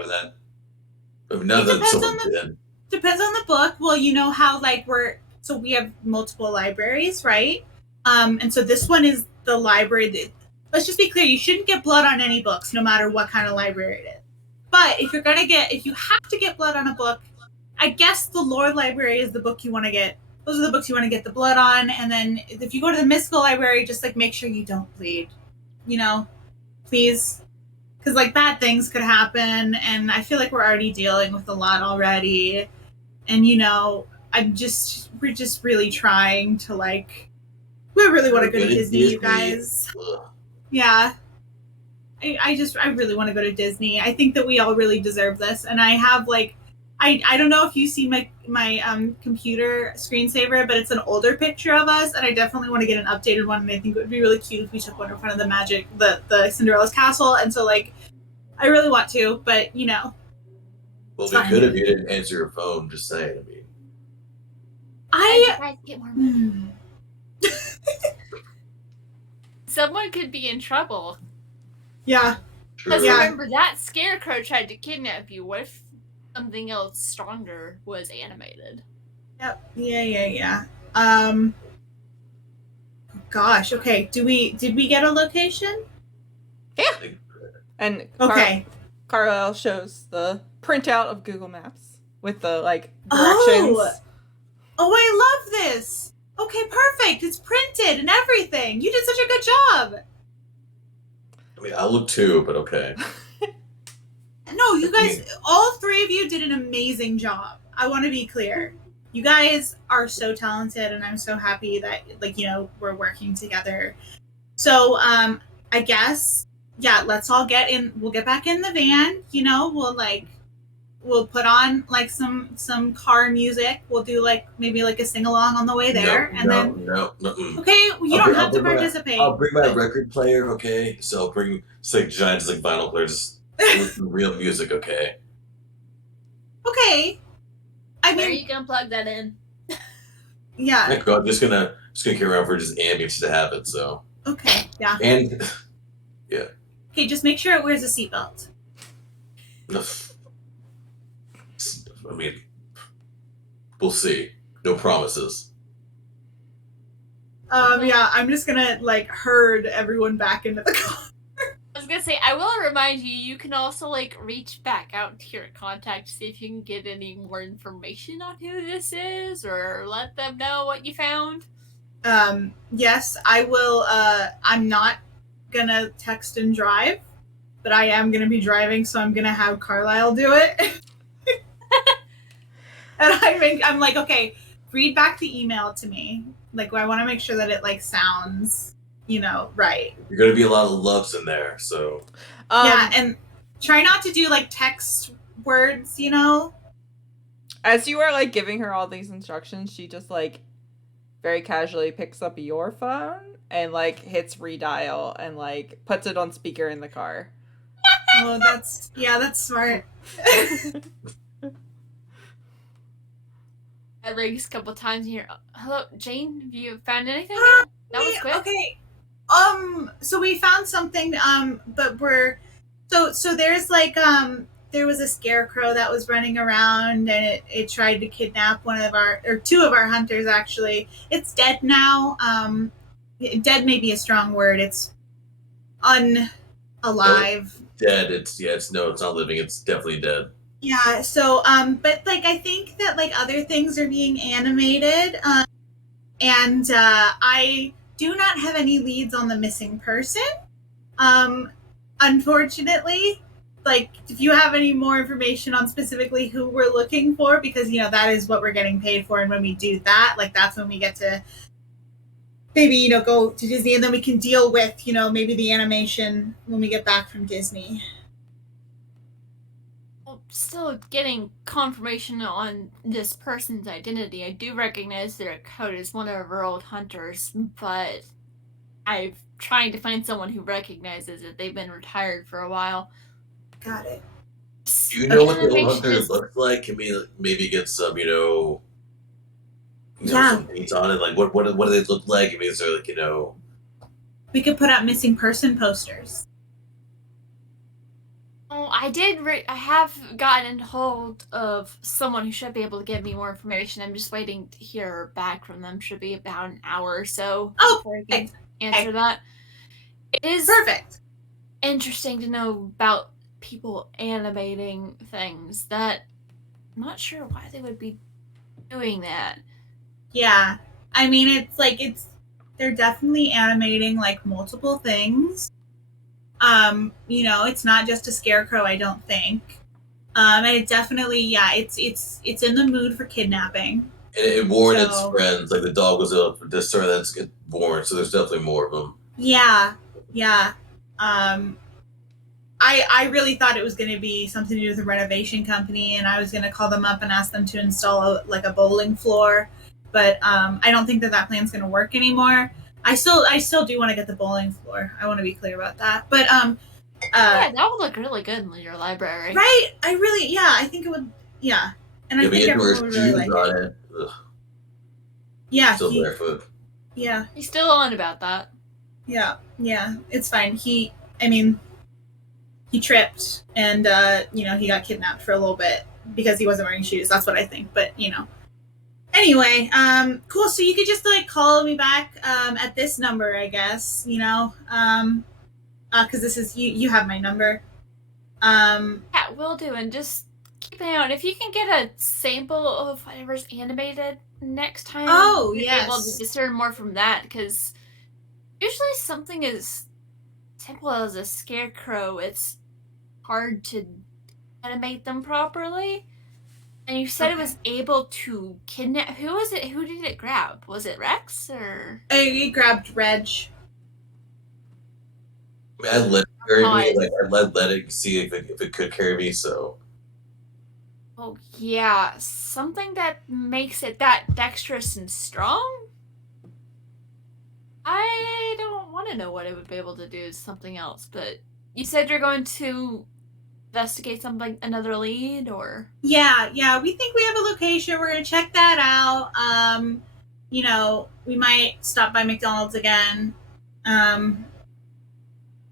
Depends on the book. Well, you know how like we have multiple libraries, right? And so this one is the library that. Let's just be clear: you shouldn't get blood on any books, no matter what kind of library it is. But if you have to get blood on a book, I guess the lore library is the book you want to get. Those are the books you want to get the blood on. And then if you go to the mystical library, just like make sure you don't bleed, please. Because like bad things could happen. And I feel like we're already dealing with a lot already. And we're just really trying to like, we really want to go to Disney, you guys. Yeah. I really want to go to Disney. I think that we all really deserve this. And I have like, I don't know if you see my computer screensaver, but it's an older picture of us, and I definitely want to get an updated one. And I think it would be really cute if we took one in front of the Cinderella's castle. And so like, I really want to, but Well, we could if you didn't answer your phone. Just saying. I mean, get more money. Someone could be in trouble. Yeah. Because remember, that scarecrow tried to kidnap you. What if something else stronger was animated. Yep. Yeah. Gosh. Okay. Did we get a location? Yeah. And Okay. Carlisle shows the printout of Google Maps with the like directions. Oh, I love this. Okay, perfect. It's printed and everything. You did such a good job. I mean, I look too, but okay. No, you guys, all three of you did an amazing job. I want to be clear. You guys are so talented, and I'm so happy that, like, you know, we're working together. So, I guess, yeah, let's all get in. We'll get back in the van. You know, we'll put on like some car music. We'll do like maybe like a sing along on the way there, No. Okay, you don't have to participate. I'll bring my record player, okay? So I'll bring like giant like vinyl player, just listen to real music, okay? Okay. I Where are mean, you gonna plug that in? yeah. Heck, I'm just gonna carry around for just ambience to have it. So Okay. Yeah. and yeah. Okay, just make sure it wears a seatbelt. I mean, we'll see. No promises. Yeah, I'm just gonna like herd everyone back into the car. I was gonna say, I will remind you, you can also like reach back out to your contact to see if you can get any more information on who this is, or let them know what you found. Yes, I will. I'm not gonna text and drive, but I am gonna be driving, so I'm gonna have Carlisle do it. And I'm like, okay, read back the email to me. Like, I want to make sure that it like sounds, you know, right. You're gonna be a lot of loves in there, so Yeah, and try not to do like text words, you know. As you are like giving her all these instructions, she just like very casually picks up your phone and like hits redial and like puts it on speaker in the car. Oh, that's smart. I rings a couple times here. Hello, Jane. Have you found anything? That was quick. Okay. So we found something. But we're so there's like there was a scarecrow that was running around and it tried to kidnap two of our hunters actually. It's dead now. Dead may be a strong word. It's unalive. dead. It's not living. It's definitely dead. Yeah, so but like I think that like other things are being animated, and I do not have any leads on the missing person. Unfortunately, like if you have any more information on specifically who we're looking for, because you know that is what we're getting paid for, and when we do that, like that's when we get to maybe, you know, go to Disney, and then we can deal with, you know, maybe the animation when we get back from Disney. Still getting confirmation on this person's identity. I do recognize their code as one of our old hunters, but I'm trying to find someone who recognizes it. They've been retired for a while. Got it. Do you know what the old hunter looks like? Can we maybe get some, some paint on it? Like, what do they look like? I mean, is there like, We could put up missing person posters. Oh, I have gotten hold of someone who should be able to give me more information. I'm just waiting to hear back from them. Should be about an hour or so before I can answer that. It is perfect. Interesting to know about people animating things. That I'm not sure why they would be doing that. Yeah, I mean, they're definitely animating like multiple things. It's not just a scarecrow, I don't think. And it definitely, it's in the mood for kidnapping. And it warned its friends, like the dog was up this story that's born, so there's definitely more of them. Yeah. I really thought it was going to be something to do with a renovation company, and I was going to call them up and ask them to install a bowling floor, but I don't think that plan's going to work anymore. I still do want to get the bowling floor. I want to be clear about that. But yeah, that would look really good in your library. Right? I think it would. Yeah, and I think everyone would really like it. Yeah, still barefoot. Yeah, he's still on about that. Yeah, it's fine. He tripped and he got kidnapped for a little bit. because he wasn't wearing shoes. That's what I think. But anyway, cool. So you could just like call me back at this number, I guess. Because this is you have my number. Yeah, will do. And just keep an eye on if you can get a sample of whatever's animated next time. Oh, you'll yes. be able to discern more from that, because usually something as simple as a scarecrow, it's hard to animate them properly. And you said it was able to kidnap. Who was it? Who did it grab? Was it Rex or? He grabbed Reg. I let it carry me. Like I let it see if it could carry me. So. Oh yeah, something that makes it that dexterous and strong. I don't want to know what it would be able to do. Something else, but you said you're going to investigate something, another lead, or? Yeah. We think we have a location. We're gonna check that out. We might stop by McDonald's again.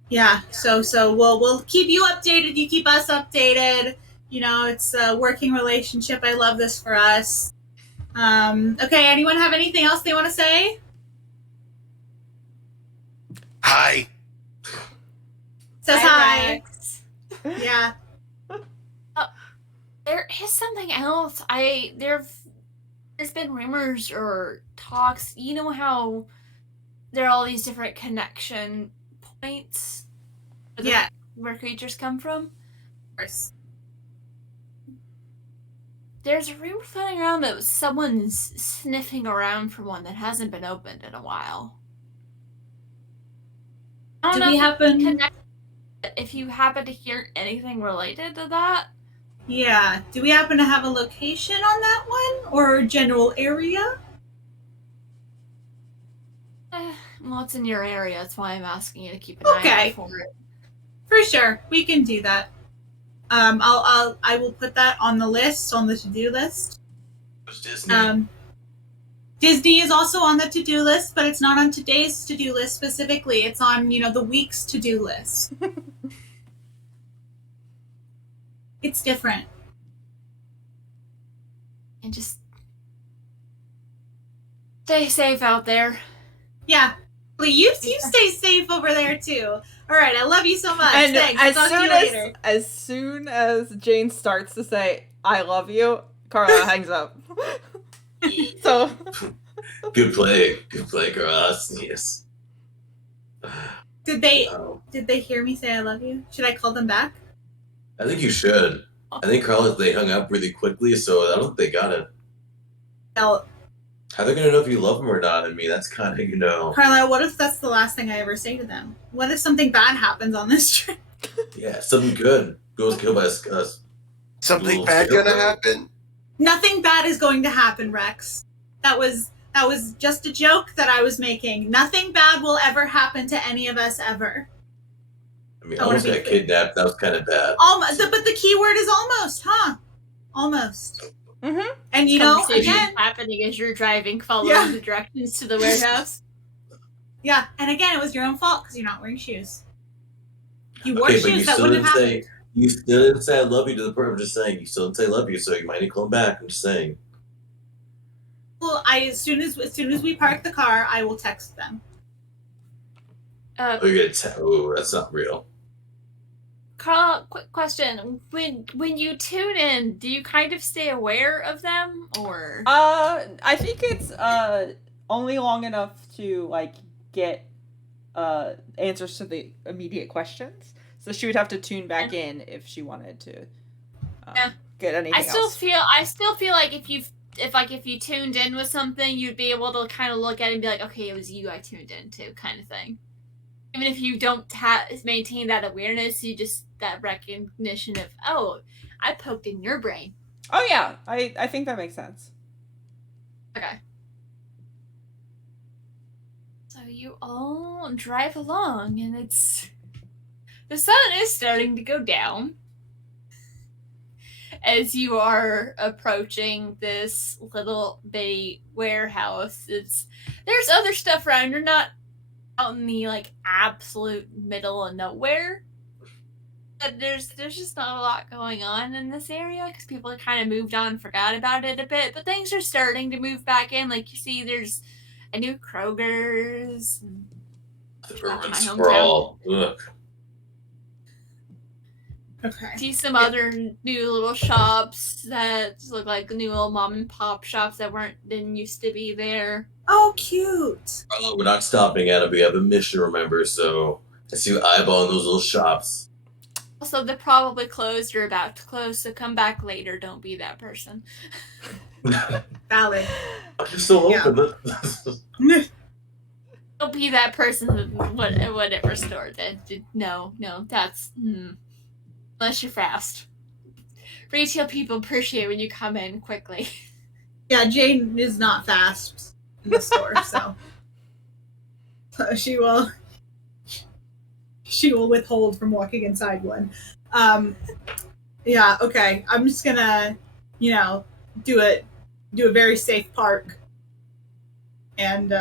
Yeah. So we'll keep you updated. You keep us updated. It's a working relationship. I love this for us. Okay. Anyone have anything else they want to say? Hi. Says hi. Rex. Yeah. There is something else. There's been rumors or talks. You know how there are all these different connection points where creatures come from? Of course. There's a rumor floating around that someone's sniffing around for one that hasn't been opened in a while. I don't know if you happen to hear anything related to that. Yeah. Do we happen to have a location on that one or a general area? Well, it's in your area. That's why I'm asking you to keep an eye out for it. For sure, we can do that. I will put that on the list, on the to-do list. It's Disney. Disney is also on the to-do list, but it's not on today's to-do list specifically. It's on, the week's to-do list. It's different. And just stay safe out there. Yeah. You stay safe over there too. All right, I love you so much. And thanks. Talk to you later. As soon as Jane starts to say "I love you," Carla hangs up. So Good play, Carla. Yes. Did they hear me say "I love you"? Should I call them back? I think you should. I think Carla, they hung up really quickly, so I don't think they got it. No. How are they gonna know if you love them or not? I mean, that's kind of, Carla, what if that's the last thing I ever say to them? What if something bad happens on this trip? Yeah, something good. Goes killed by us. Something bad gonna happen? Nothing bad is going to happen, Rex. That was just a joke that I was making. Nothing bad will ever happen to any of us ever. I mean, I almost got kidnapped. That was kind of bad. Almost, but the key word is almost, huh? Almost. Mm-hmm. And again, happening as you're driving, following the directions to the warehouse. Yeah, and again, it was your own fault because you're not wearing shoes. You wore shoes, that wouldn't have happened. You still didn't say "I love you" to the person. I'm just saying, you still didn't say "I love you," so you might need to call them back. I'm just saying. Well, as soon as we park the car, I will text them. You're gonna oh, that's not real. Carl, quick question: when you tune in, do you kind of stay aware of them, or? I think it's only long enough to get answers to the immediate questions. So she would have to tune back in if she wanted to get anything else. I still feel like if you tuned in with something, you'd be able to kind of look at it and be like, okay, it was you I tuned into, kind of thing. Even if you don't maintain that awareness, you just that recognition of, oh, I poked in your brain. Oh yeah, I think that makes sense. Okay. So you all drive along, and the sun is starting to go down as you are approaching this little bitty warehouse. There's other stuff around. You're not out in the absolute middle of nowhere. But there's just not a lot going on in this area because people have kind of moved on and forgot about it a bit. But things are starting to move back in. Like you see, there's a new Kroger's. The Back in urban my hometown. sprawl. Ugh. Okay. See some other new little shops that look like new little mom and pop shops that didn't used to be there. Oh, cute. Oh, we're not stopping at it. We have a mission, remember? So I see you eyeballing those little shops. Also, they're probably closed or about to close, so come back later. Don't be that person. Valid. You're still Yeah. open. Don't be that person whatever store did. No, that's... Unless you're fast. Retail people appreciate when you come in quickly. Yeah, Jane is not fast in the store, so she will withhold from walking inside one. Yeah, okay. I'm just gonna, do a very safe park. And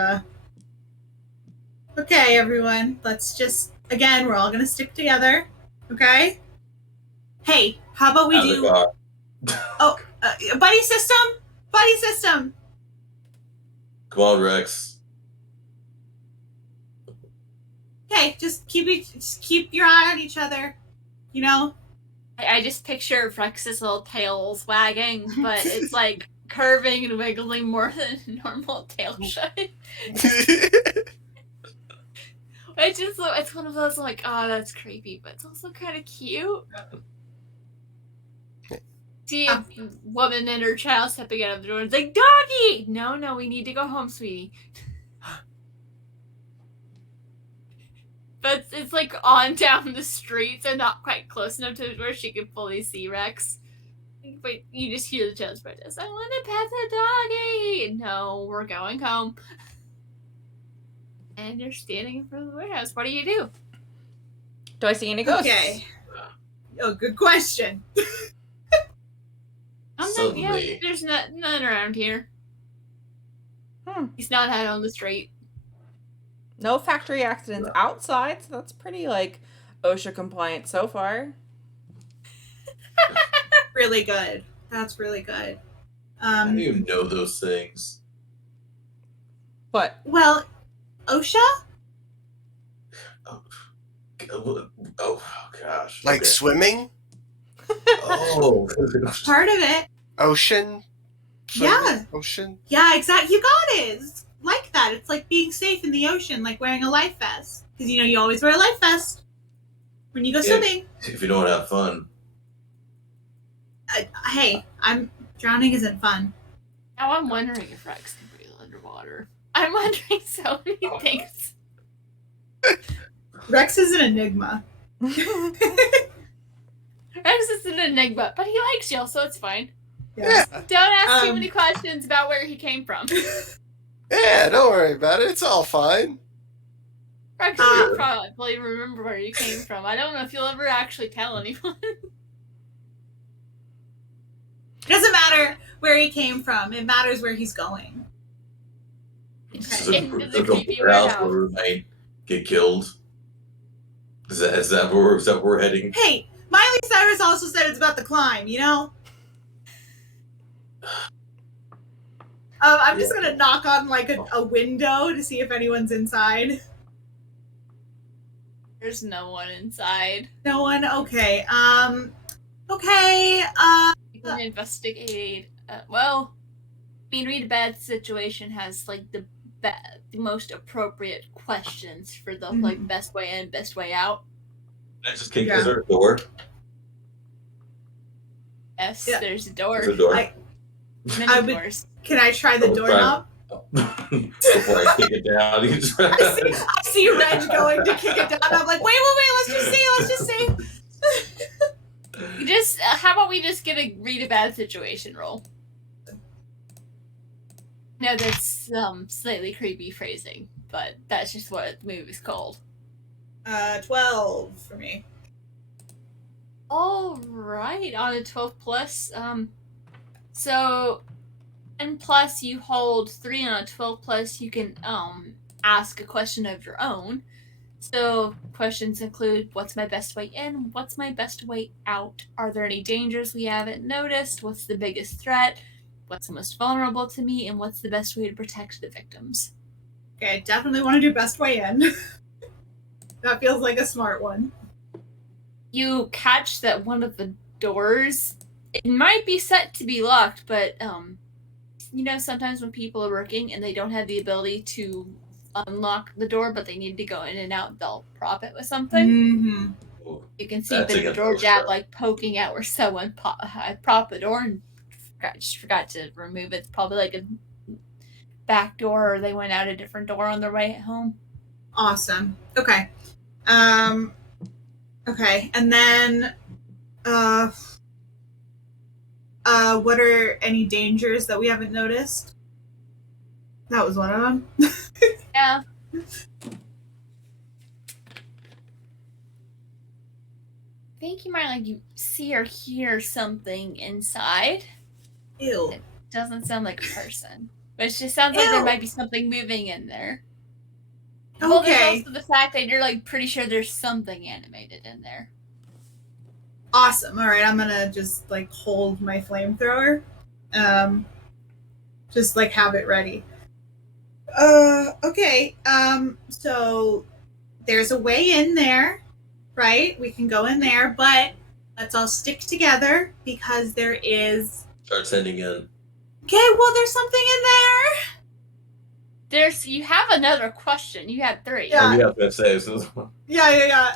okay, everyone, let's just again, we're all gonna stick together, okay? Hey, how about we do buddy system? Buddy system. Come on, Rex. Okay, just keep your eye on each other. I just picture Rex's little tails wagging, but it's like curving and wiggling more than a normal tail should. It's one of those like, oh, that's creepy, but it's also kind of cute. See a woman and her child stepping out of the door and it's like, doggy! No, we need to go home, sweetie. But it's like on down the street, so not quite close enough to where she can fully see Rex. But you just hear the child's protest. I want to pet the doggy! No, we're going home. And you're standing in front of the warehouse. What do you do? Do I see any ghosts? Okay. Oh, good question. Suddenly. There's none around here. He's not out on the street. No factory accidents outside, so that's pretty, like, OSHA compliant so far. Really good. That's really good. How do you know those things? What? Well, OSHA? Oh gosh. Like swimming? Oh. Part of it. Ocean? Yeah. Swimming? Ocean? Yeah, exactly. You got it. It's like that. It's like being safe in the ocean, like wearing a life vest. Because, you always wear a life vest when you go swimming. If you don't have fun. Hey, drowning isn't fun. Now I'm wondering if Rex can breathe underwater. I'm wondering so many things. Rex is an enigma. Rex is an enigma, but he likes y'all, so it's fine. Yes. Yeah. Don't ask too many questions about where he came from. Yeah, don't worry about it. It's all fine. Rex will probably remember where you came from. I don't know if you'll ever actually tell anyone. It doesn't matter where he came from. It matters where he's going. Is Into it the a creepy warehouse warehouse. where we might get killed? Is that where we're heading? Hey, Miley Cyrus also said it's about the climb, I'm just gonna knock on like a window to see if anyone's inside. There's no one inside. No one? Okay. Okay. You can investigate. Read a bad situation has like the most appropriate questions for the like best way in, best way out. I just kick. Is there a door? Yes, Yeah. there's a door. There's a door. Many doors. Can I try the doorknob? Before I kick it down, you just I see Reg going to kick it down. I'm like, wait, let's just see. How about we just get a read a bad situation roll? No, that's slightly creepy phrasing, but that's just what the move is called. 12 for me. All right, on a 12 plus. So, 10 plus you hold 3 on a 12 plus. You can ask a question of your own. So questions include, what's my best way in? What's my best way out? Are there any dangers we haven't noticed? What's the biggest threat? What's the most vulnerable to me? And what's the best way to protect the victims? Okay, definitely want to do best way in. That feels like a smart one. You catch that one of the doors, it might be set to be locked, but sometimes when people are working and they don't have the ability to unlock the door, but they need to go in and out, they'll prop it with something. Mm-hmm. Ooh, You can see a that's bit of a against door those jab stuff. like poking out where someone propped the door and forgot to remove it. It's probably like a back door, or they went out a different door on their way home. Awesome. Okay. Okay, and then what are any dangers that we haven't noticed? That was one of them. Yeah. I think you might you see or hear something inside. Ew. It doesn't sound like a person, but it just sounds like there Ew. might be something moving in there. Well, there's Okay. also the fact that you're pretty sure there's something animated in there. Awesome. All right, I'm gonna just hold my flamethrower. Just have it ready. Okay. So there's a way in there, right? We can go in there, but let's all stick together because there is. Start sending in. Okay, well, there's something in there. You have another question. You had 3. Yeah. Oh, yeah, I was gonna say. So, Yeah.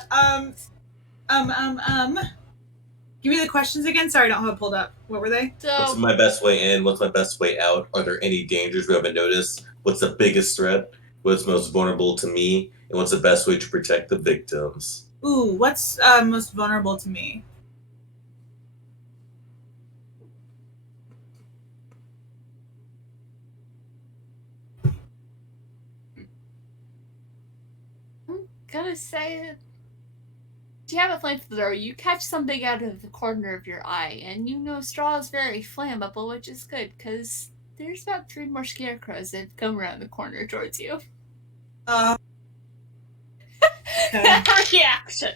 Give me the questions again. Sorry, I don't have it pulled up. What were they? what's So, my best way in? What's my best way out? Are there any dangers we haven't noticed? What's the biggest threat? What's most vulnerable to me? And what's the best way to protect the victims? Ooh, what's most vulnerable to me? I'm gonna say, if you have a flamethrower, you catch something out of the corner of your eye, and straw is very flammable, which is good, because there's about 3 more scarecrows that come around the corner towards you. Okay. Reaction.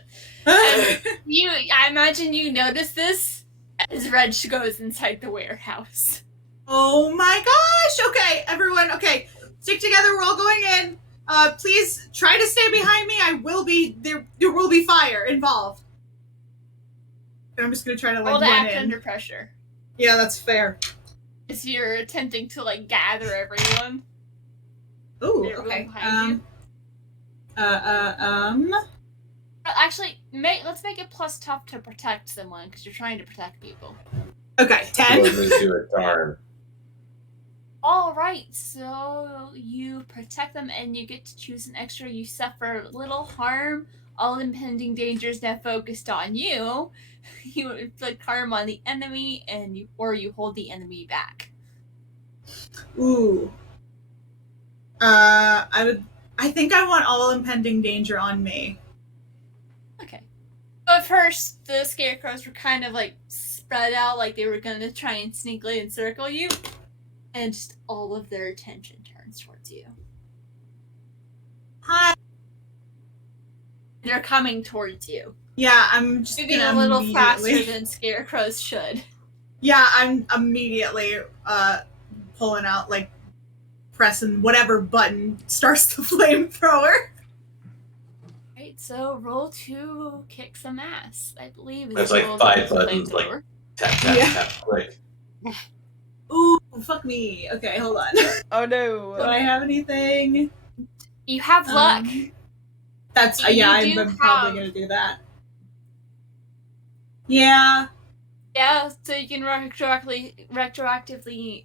I imagine you notice this as Reg goes inside the warehouse. Oh my gosh! Okay, everyone. Okay, stick together. We're all going in. Please try to stay behind me. I will be there. There will be fire involved. And I'm just gonna try to Roll to run act in. under pressure. Yeah, that's fair. As you're attempting to gather everyone. Ooh. Everyone Okay. behind Actually, let's make it plus tough to protect someone because you're trying to protect people. Okay. 10. Well, let's do it. Darn. All right, so you protect them and you get to choose an extra. You suffer little harm. All impending dangers now focused on you. You inflict harm on the enemy, or you hold the enemy back. Ooh. I think I want all impending danger on me. Okay. But first, the scarecrows were kind of spread out, like they were gonna try and sneakily encircle you, and just all of their attention turns towards you. Hi. They're coming towards you. Yeah, I'm just Moving gonna a little immediately. faster than scarecrows should. Yeah, I'm immediately pulling out pressing whatever button starts the flamethrower. Right, so roll to kick some ass. I believe There's the roll 5 to buttons, flamethrower. Tap, tap, Yeah. tap, quick. Ooh, fuck me. Okay, hold on. Oh Do no. I have anything? You have luck. That's You yeah. do I'm probably have- gonna do that. Yeah. Yeah, so you can retroactively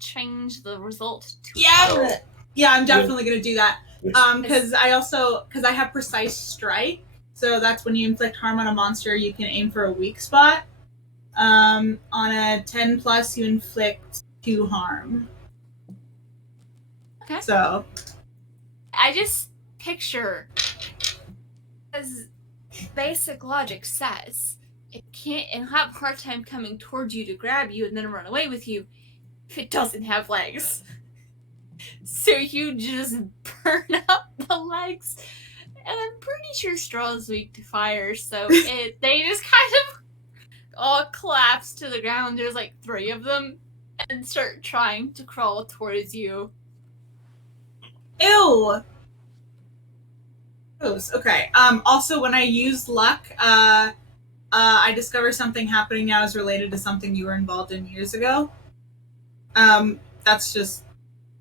change the result to Yeah. Yeah, I'm definitely gonna do that. Which- Because I have precise strike, so that's when you inflict harm on a monster, you can aim for a weak spot. On a 10 plus, you inflict 2 harm. Okay. So I just picture, as basic logic says, it'll have a hard time coming towards you to grab you and then run away with you if it doesn't have legs. So you just burn up the legs And I'm pretty sure straw is weak to fire, so they just kind of all collapse to the ground. There's like 3 of them, and start trying to crawl towards you. Ew. Gross. Okay. Also, when I used luck, I discovered something happening now is related to something you were involved in years ago. That's just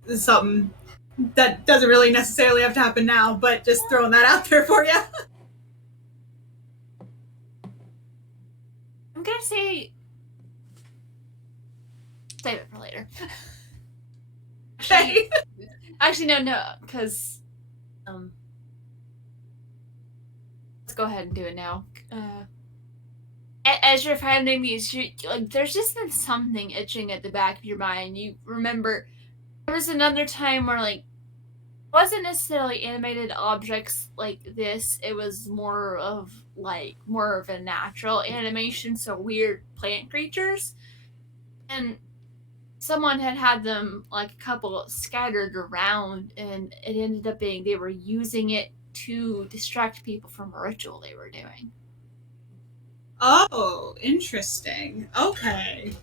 something that doesn't really necessarily have to happen now, but just throwing that out there for you. I'm gonna say save it for later. Okay. Actually, no, because let's go ahead and do it now. As you're finding these, there's just been something itching at the back of your mind. You remember there was another time where it wasn't necessarily animated objects like this. It was more of a natural animation, so weird plant creatures, and someone had them a couple scattered around, and it ended up being they were using it to distract people from a ritual they were doing. Oh, interesting. Okay.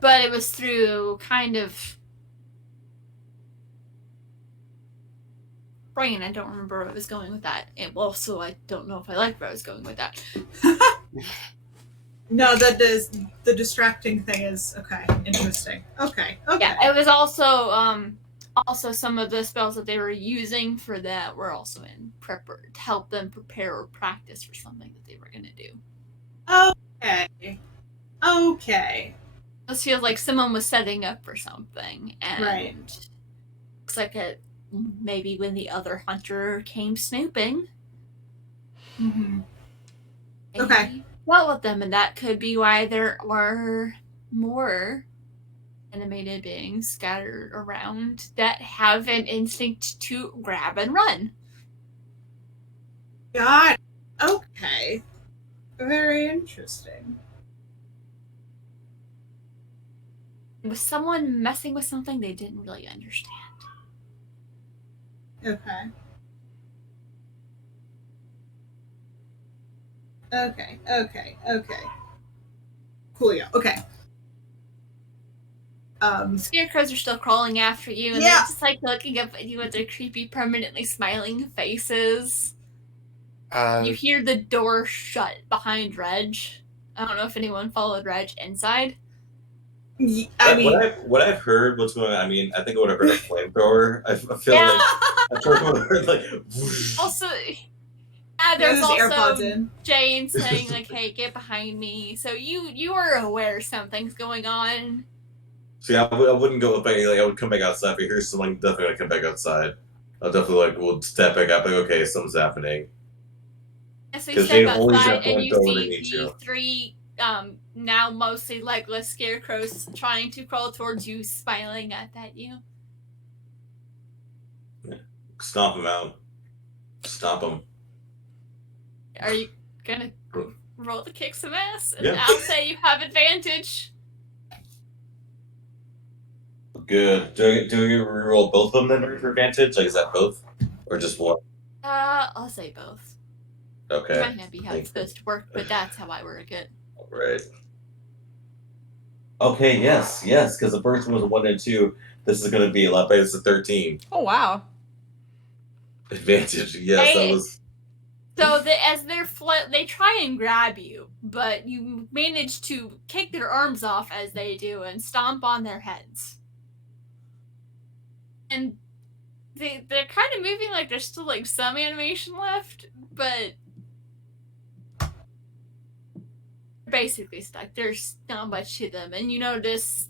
But it was through kind of brain. I don't remember where I was going with that. And also, I don't know if I like where I was going with that. No, the distracting thing is okay. Interesting. Okay. Yeah, it was also some of the spells that they were using for that were also in prepper to help them prepare or practice for something that they were going to do. Okay. This feels like someone was setting up for something, and Right. looks like maybe when the other hunter came snooping. Mm-hmm. Okay. Dealt with them, and that could be why there are more animated beings scattered around that have an instinct to grab and run. Got it. Okay. Very interesting. Was someone messing with something they didn't really understand? Okay. Cool, yeah. Okay. Scarecrows are still crawling after you, and Yeah. they're just looking up at you with their creepy, permanently smiling faces. You hear the door shut behind Reg. I don't know if anyone followed Reg inside. I mean, what I've heard, what's going on? I mean, I think I would have heard a flamethrower. I feel like I would have heard whoosh. Also, there's AirPods in. Jane saying "Hey, get behind me." So you are aware something's going on. See, I wouldn't go back. I would come back outside. If I hear someone, definitely gonna come back outside. I'll definitely we'll step back up. Okay, something's happening. So you step outside and you see the 3 now mostly legless scarecrows trying to crawl towards you, smiling at you. Yeah. Stomp them out. Stomp them. Are you gonna roll to kick some ass? And Yeah. I'll say you have advantage. Good. Do we reroll both of them then for advantage? Is that both? Or just one? I'll say both. Okay. It might not be how it's supposed to work, but that's how I work it. Alright. Okay, yes, because the first one was a 1 and 2. This is going to be a lot better. It's a 13. Oh, wow. Advantage, yes, that was... So as they try and grab you, but you manage to kick their arms off as they do and stomp on their heads. And they're kind of moving like there's still some animation left, but basically stuck. There's not much to them, and you notice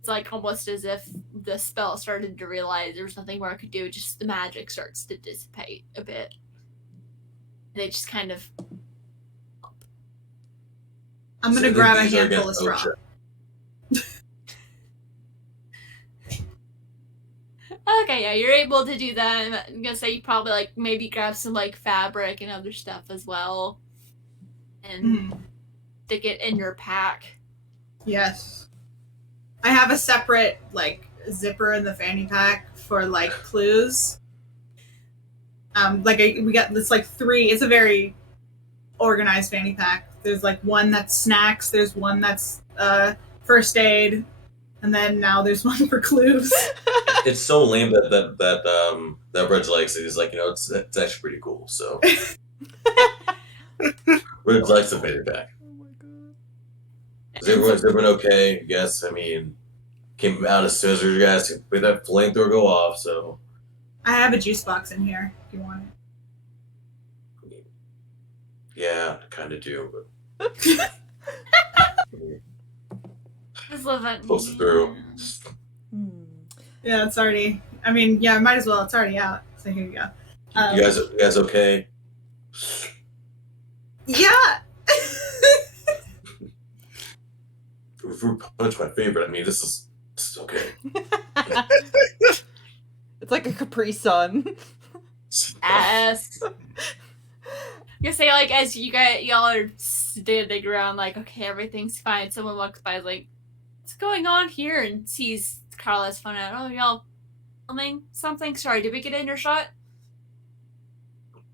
it's almost as if the spell started to realize there's nothing more it could do. Just the magic starts to dissipate a bit. They just kind of. I'm gonna grab a handful of straw. Okay, yeah, you're able to do that. I'm gonna say you probably maybe grab some fabric and other stuff as well, and stick it in your pack. Yes, I have a separate zipper in the fanny pack for clues. We got this like 3. It's a very organized fanny pack. There's like one that's snacks. There's one that's first aid, and then now there's one for clues. It's so lame that Reg likes it. He's like, it's actually pretty cool. So Reg likes the fanny pack. Oh my god. Is everyone okay? Yes, I mean, came out as soon as you guys made that flamethrower go off, so. I have a juice box in here if you want it. Yeah, I kind of do, but. Just live it. Close it through. Yeah, it's already. I mean, yeah, might as well. It's already out. So here you go. You guys okay? Yeah. Fruit punch, my favorite. I mean, this is okay. It's like a Capri Sun. Yes. You say like as y'all are standing around like okay everything's fine. Someone walks by like what's going on here and sees Carla's phone out. Oh y'all filming something? Sorry, did we get in your shot?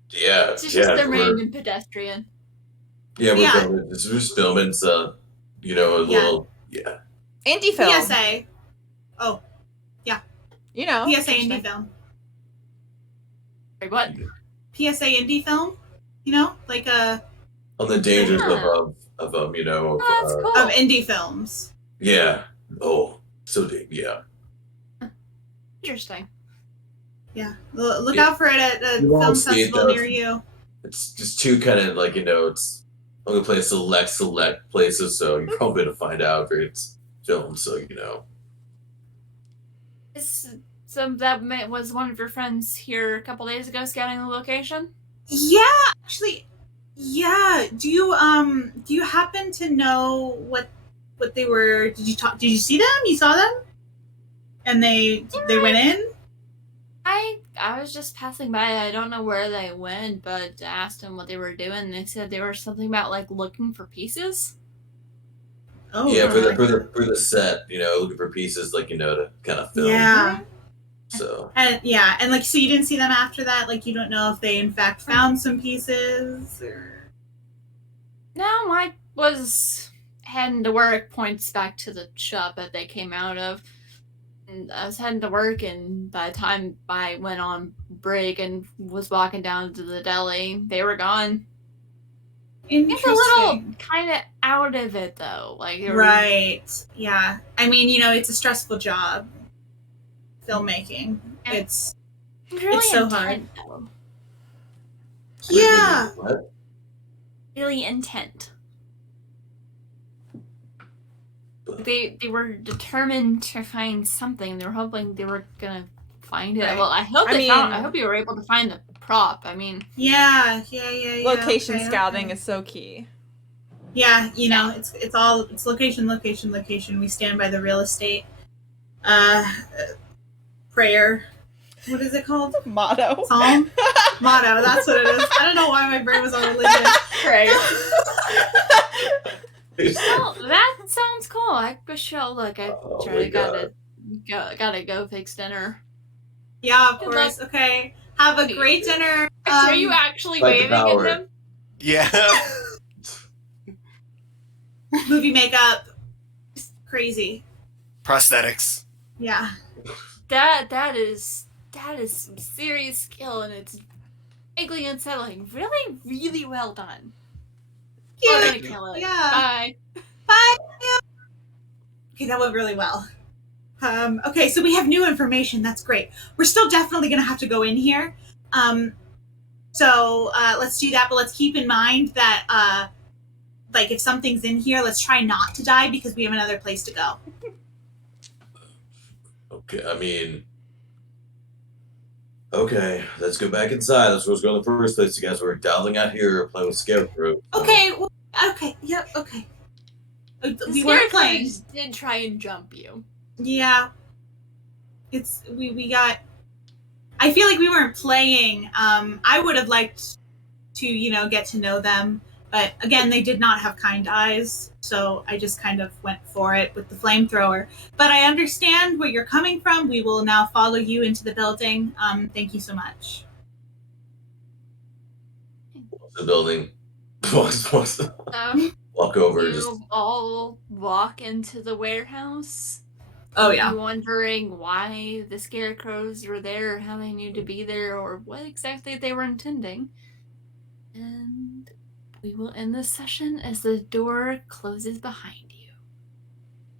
Yeah, It's just a random pedestrian. Yeah, we're filming. We're just filming. So a little Indie film. PSA. Oh, You know. PSA indie film. Wait, what? PSA indie film. You know, like on the dangers Yeah. of Oh, that's cool. of indie films. Yeah. Oh, so deep. Yeah. Interesting. Yeah, look out for it at a You won't film see it, festival though. near you. It's just too kind of like it's only play select places, so you're probably gonna find out if it's filmed. So So that was one of your friends here a couple days ago scouting the location? Yeah, actually, yeah. Do you happen to know what they were? Did you see them? You saw them? And they went in? I was just passing by. I don't know where they went, but I asked them what they were doing. They said they were something about like looking for pieces. Oh, yeah, for the set, looking for pieces to kind of film. Yeah. So And like so you didn't see them after that? Like you don't know if they in fact found some pieces or No, Mike was heading to work, points back to the shop that they came out of. And I was heading to work, and by the time I went on break and was walking down to the deli, they were gone. It's a little kind of out of it, though. Like right. Yeah. I mean, it's a stressful job. Filmmaking. It's really so intent, hard. though. Yeah. What? Really intent. They were determined to find something. They were hoping they were gonna find it. Right. Well, I hope you were able to find the prop. I mean, Yeah. Location okay, scouting okay. is so key. Yeah, it's location. We stand by the real estate. Prayer. What is it called? Motto. Psalm? Motto, that's what it is. I don't know why my brain was on religion. Prayer. well, that sounds cool. I wish y'all look. I Oh try my to gotta go fix dinner. Yeah, of Good course. Okay. Have a great dinner. Are you actually like the waving at power. him? Yeah. Movie makeup. Crazy. Prosthetics. Yeah. That is some serious skill, and it's vaguely unsettling. Really, really well done. Yeah. I'm gonna kill it. Yeah. Bye. Bye. Okay, that went really well. Okay, so we have new information. That's great. We're still definitely going to have to go in here. So let's do that, but let's keep in mind that, like, if something's in here, let's try not to die because we have another place to go. Okay, I mean, okay, let's go back inside. That's where I was going in the first place. You guys were dialing out here, playing with Scarecrow. Okay, okay, yeah, okay. We The weren't Scarecrow playing. just did try and jump you. Yeah. We got... I feel like we weren't playing. I would have liked to, get to know them. But again, they did not have kind eyes. So I just kind of went for it with the flamethrower. But I understand where you're coming from. We will now follow you into the building. Thank you so much. The building. Walk over. Just You all walk into the warehouse. Oh yeah. You wondering why the scarecrows were there, how they knew to be there, or what exactly they were intending. And we will end this session as the door closes behind you.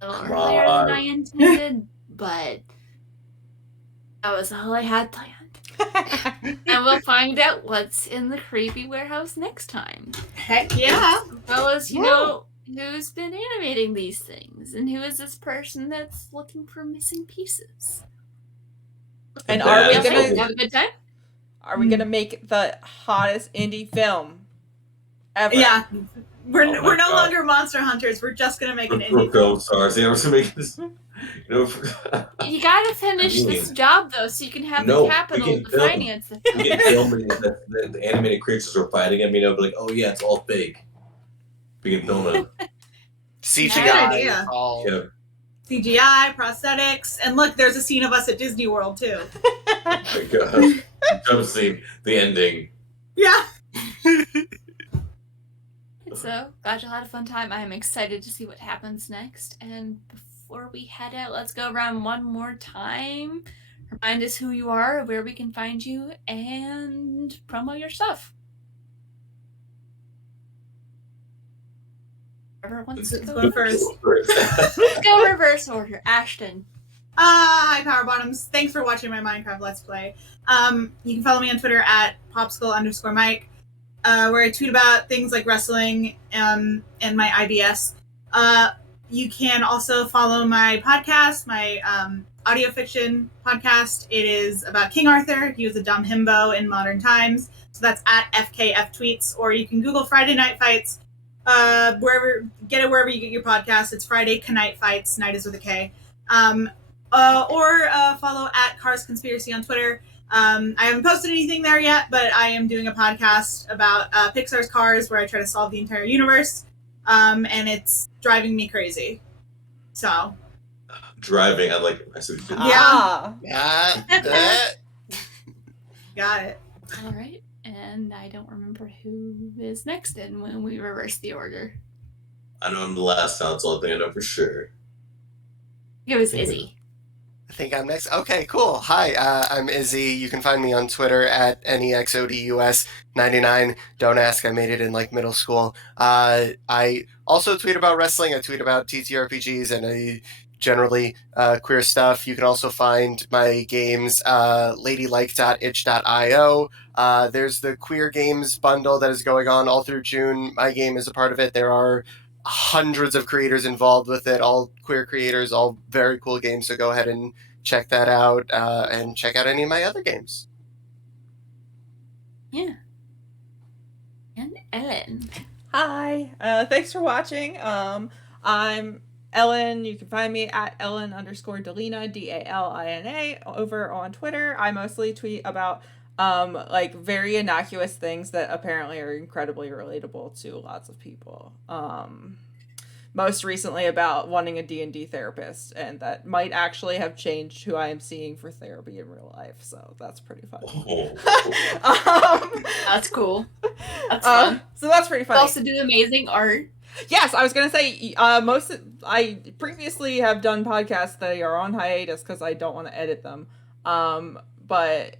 A little Come earlier than I on. intended, but that was all I had planned. And we'll find out what's in the creepy warehouse next time. Heck yeah. As well as, you know, who's been animating these things, and who is this person that's looking for missing pieces. And are we Yeah. gonna have a good time? are we gonna make the hottest indie film ever? Yeah. We're Oh my no God. longer monster hunters. We're just gonna make an We're indie film. film stars. Yeah, we're gonna make this. You know, You gotta finish this job though, so you can have No, the we capital can to film. finance it. we can film the animated creatures are fighting him. You know, be like, oh yeah, it's all fake. We can film it. CGI. Good idea. All... Yeah. CGI, prosthetics, and look, there's a scene of us at Disney World too. Oh my God. Jump scene. The ending. Yeah. So, glad you had a fun time. I am excited to see what happens next. And before we head out, let's go around one more time. Remind us who you are, where we can find you, and promo your stuff. Whoever wants to Let's go go first. Let's go reverse order. Ashton. Hi, Power Bottoms. Thanks for watching my Minecraft Let's Play. You can follow me on Twitter at popsicle_Mike, where I tweet about things like wrestling and my IBS. You can also follow my podcast, my audio fiction podcast. It is about King Arthur. He was a dumb himbo in modern times. So that's at FKF Tweets, or you can Google Friday Night Fights. Wherever you get your podcast. It's Friday Knight Fights. Night is with a K. Or follow at Cars Conspiracy on Twitter. I haven't posted anything there yet, but I am doing a podcast about Pixar's Cars, where I try to solve the entire universe, and it's driving me crazy. So Driving. I like. I said. Ah. got it. All right. And I don't remember who is next in when we reverse the order. I know I'm the last now. That's all I think I know for sure. It was Izzy. I think I'm next. Okay, cool. Hi, I'm Izzy. You can find me on Twitter at NEXODUS99. Don't ask, I made it in like middle school. I also tweet about wrestling. I tweet about TTRPGs and I generally queer stuff. You can also find my games ladylike.itch.io. There's the queer games bundle that is going on all through June. My game is a part of it. There are hundreds of creators involved with it, all queer creators, all very cool games. So go ahead and check that out and check out any of my other games. Yeah. And Ellen. Hi. Thanks for watching. I'm Ellen. You can find me at Ellen_Delina, DALINA, over on Twitter. I mostly tweet about like very innocuous things that apparently are incredibly relatable to lots of people. Most recently about wanting a D&D therapist, and that might actually have changed who I am seeing for therapy in real life, so that's pretty fun. That's cool. That's fun. So that's pretty fun. You also do amazing art. Yes, I was gonna say I previously have done podcasts that are on hiatus because I don't want to edit them. But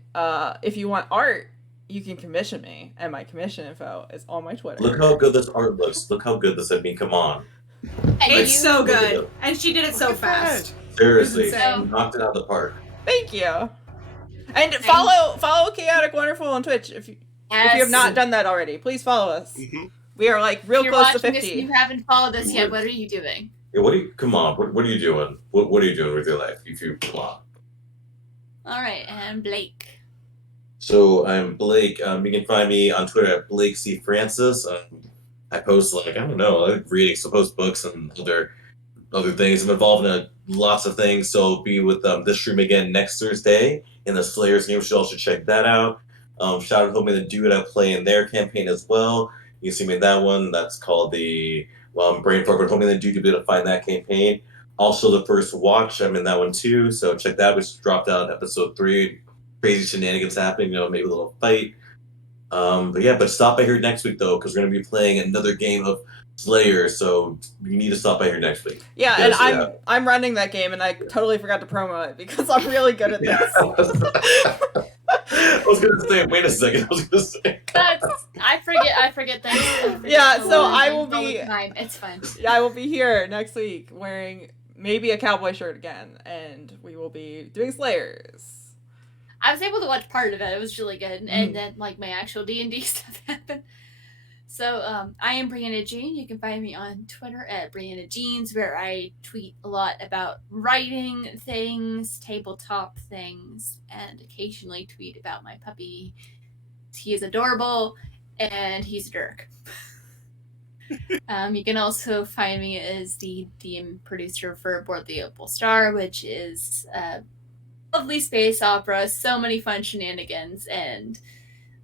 if you want art, you can commission me, and my commission info is on my Twitter. Look how good this art looks. Look how good this. I mean, come on. It's so good, and she did it so fast. Seriously, insane. knocked it out of the park. Thank you. And follow Chaotic Wonderful on Twitch if you have not done that already. Please follow us. Mm-hmm. We are like real If you're close to watching this 50. and you haven't followed us yet, what are you doing? Yeah, come on, what are you doing? What are you doing with your life? Come on. All right, and Blake. So I'm Blake. You can find me on Twitter at Blake C. Francis. I post I don't know, I like reading, so post books and other things. I'm involved in lots of things. So be with this stream again next Thursday in the Slayers game. You all should check that out. Shout out to Homie the Dude. I play in their campaign as well. You can see me in that one. That's called the Brain Fart, but Homie the Dude, you'll be able to find that campaign. Also, the First Watch, I'm in that one too. So check that, which dropped out in episode 3. Crazy shenanigans happening, maybe a little fight. But stop by here next week though, because we're gonna be playing another game of Slayer. So you need to stop by here next week. Yeah, and Because, I'm running that game, and I totally forgot to promo it because I'm really good at this. I was gonna say, wait a second. I was gonna say. I forget things. Yeah, so all I the- will all the be- time. It's fine. Yeah, I will be here next week wearing maybe a cowboy shirt again, and we will be doing Slayers. I was able to watch part of it. It was really good, Mhm. and then like my actual D&D stuff happened. So I am Brianna Jean. You can find me on Twitter at Brianna Jeans, where I tweet a lot about writing things, tabletop things, and occasionally tweet about my puppy. He is adorable, and he's a jerk. You can also find me as the DM producer for Aboard the Opal Star, which is a lovely space opera, so many fun shenanigans, and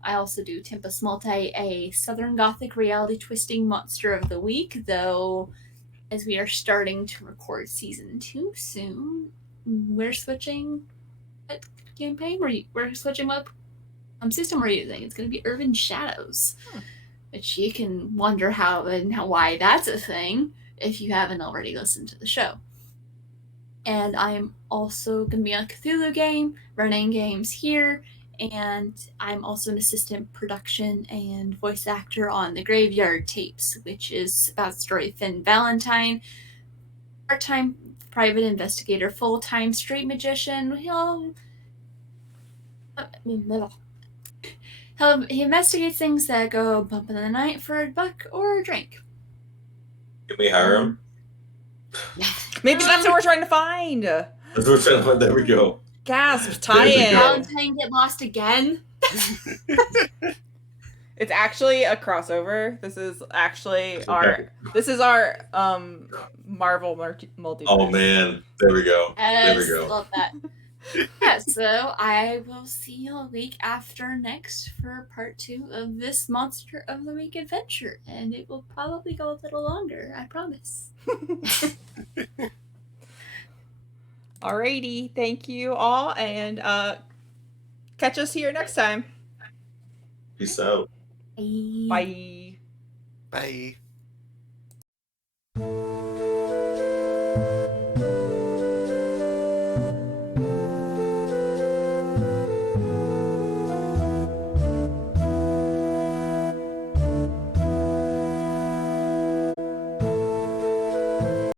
I also do Tempest Multi, a Southern Gothic reality twisting monster of the week, though as we are starting to record season 2 soon, we're switching what campaign? We're switching what system we're using. It's going to be Urban Shadows, which you can wonder how and why that's a thing if you haven't already listened to the show. And I'm also going to be on a Cthulhu game, running games here, and I'm also an assistant production and voice actor on The Graveyard Tapes, which is about the story of Finn Valentine, part-time private investigator, full-time straight magician. He investigates things that go bump in the night for a buck or a drink. Can we hire him? Maybe that's what we're trying to find. That's what we're trying to find. There we go. Gasp! There we Tie-in. go. Valentine get lost again? It's actually a crossover. This is actually Okay. our Marvel multiverse. Oh man, there we go. There we Yes, go. love that. Yeah, so I will see you a week after next for part 2 of this Monster of the Week adventure, and it will probably go a little longer, I promise. Alrighty, thank you all, and catch us here next time. Peace out. Bye. Bye. Bye.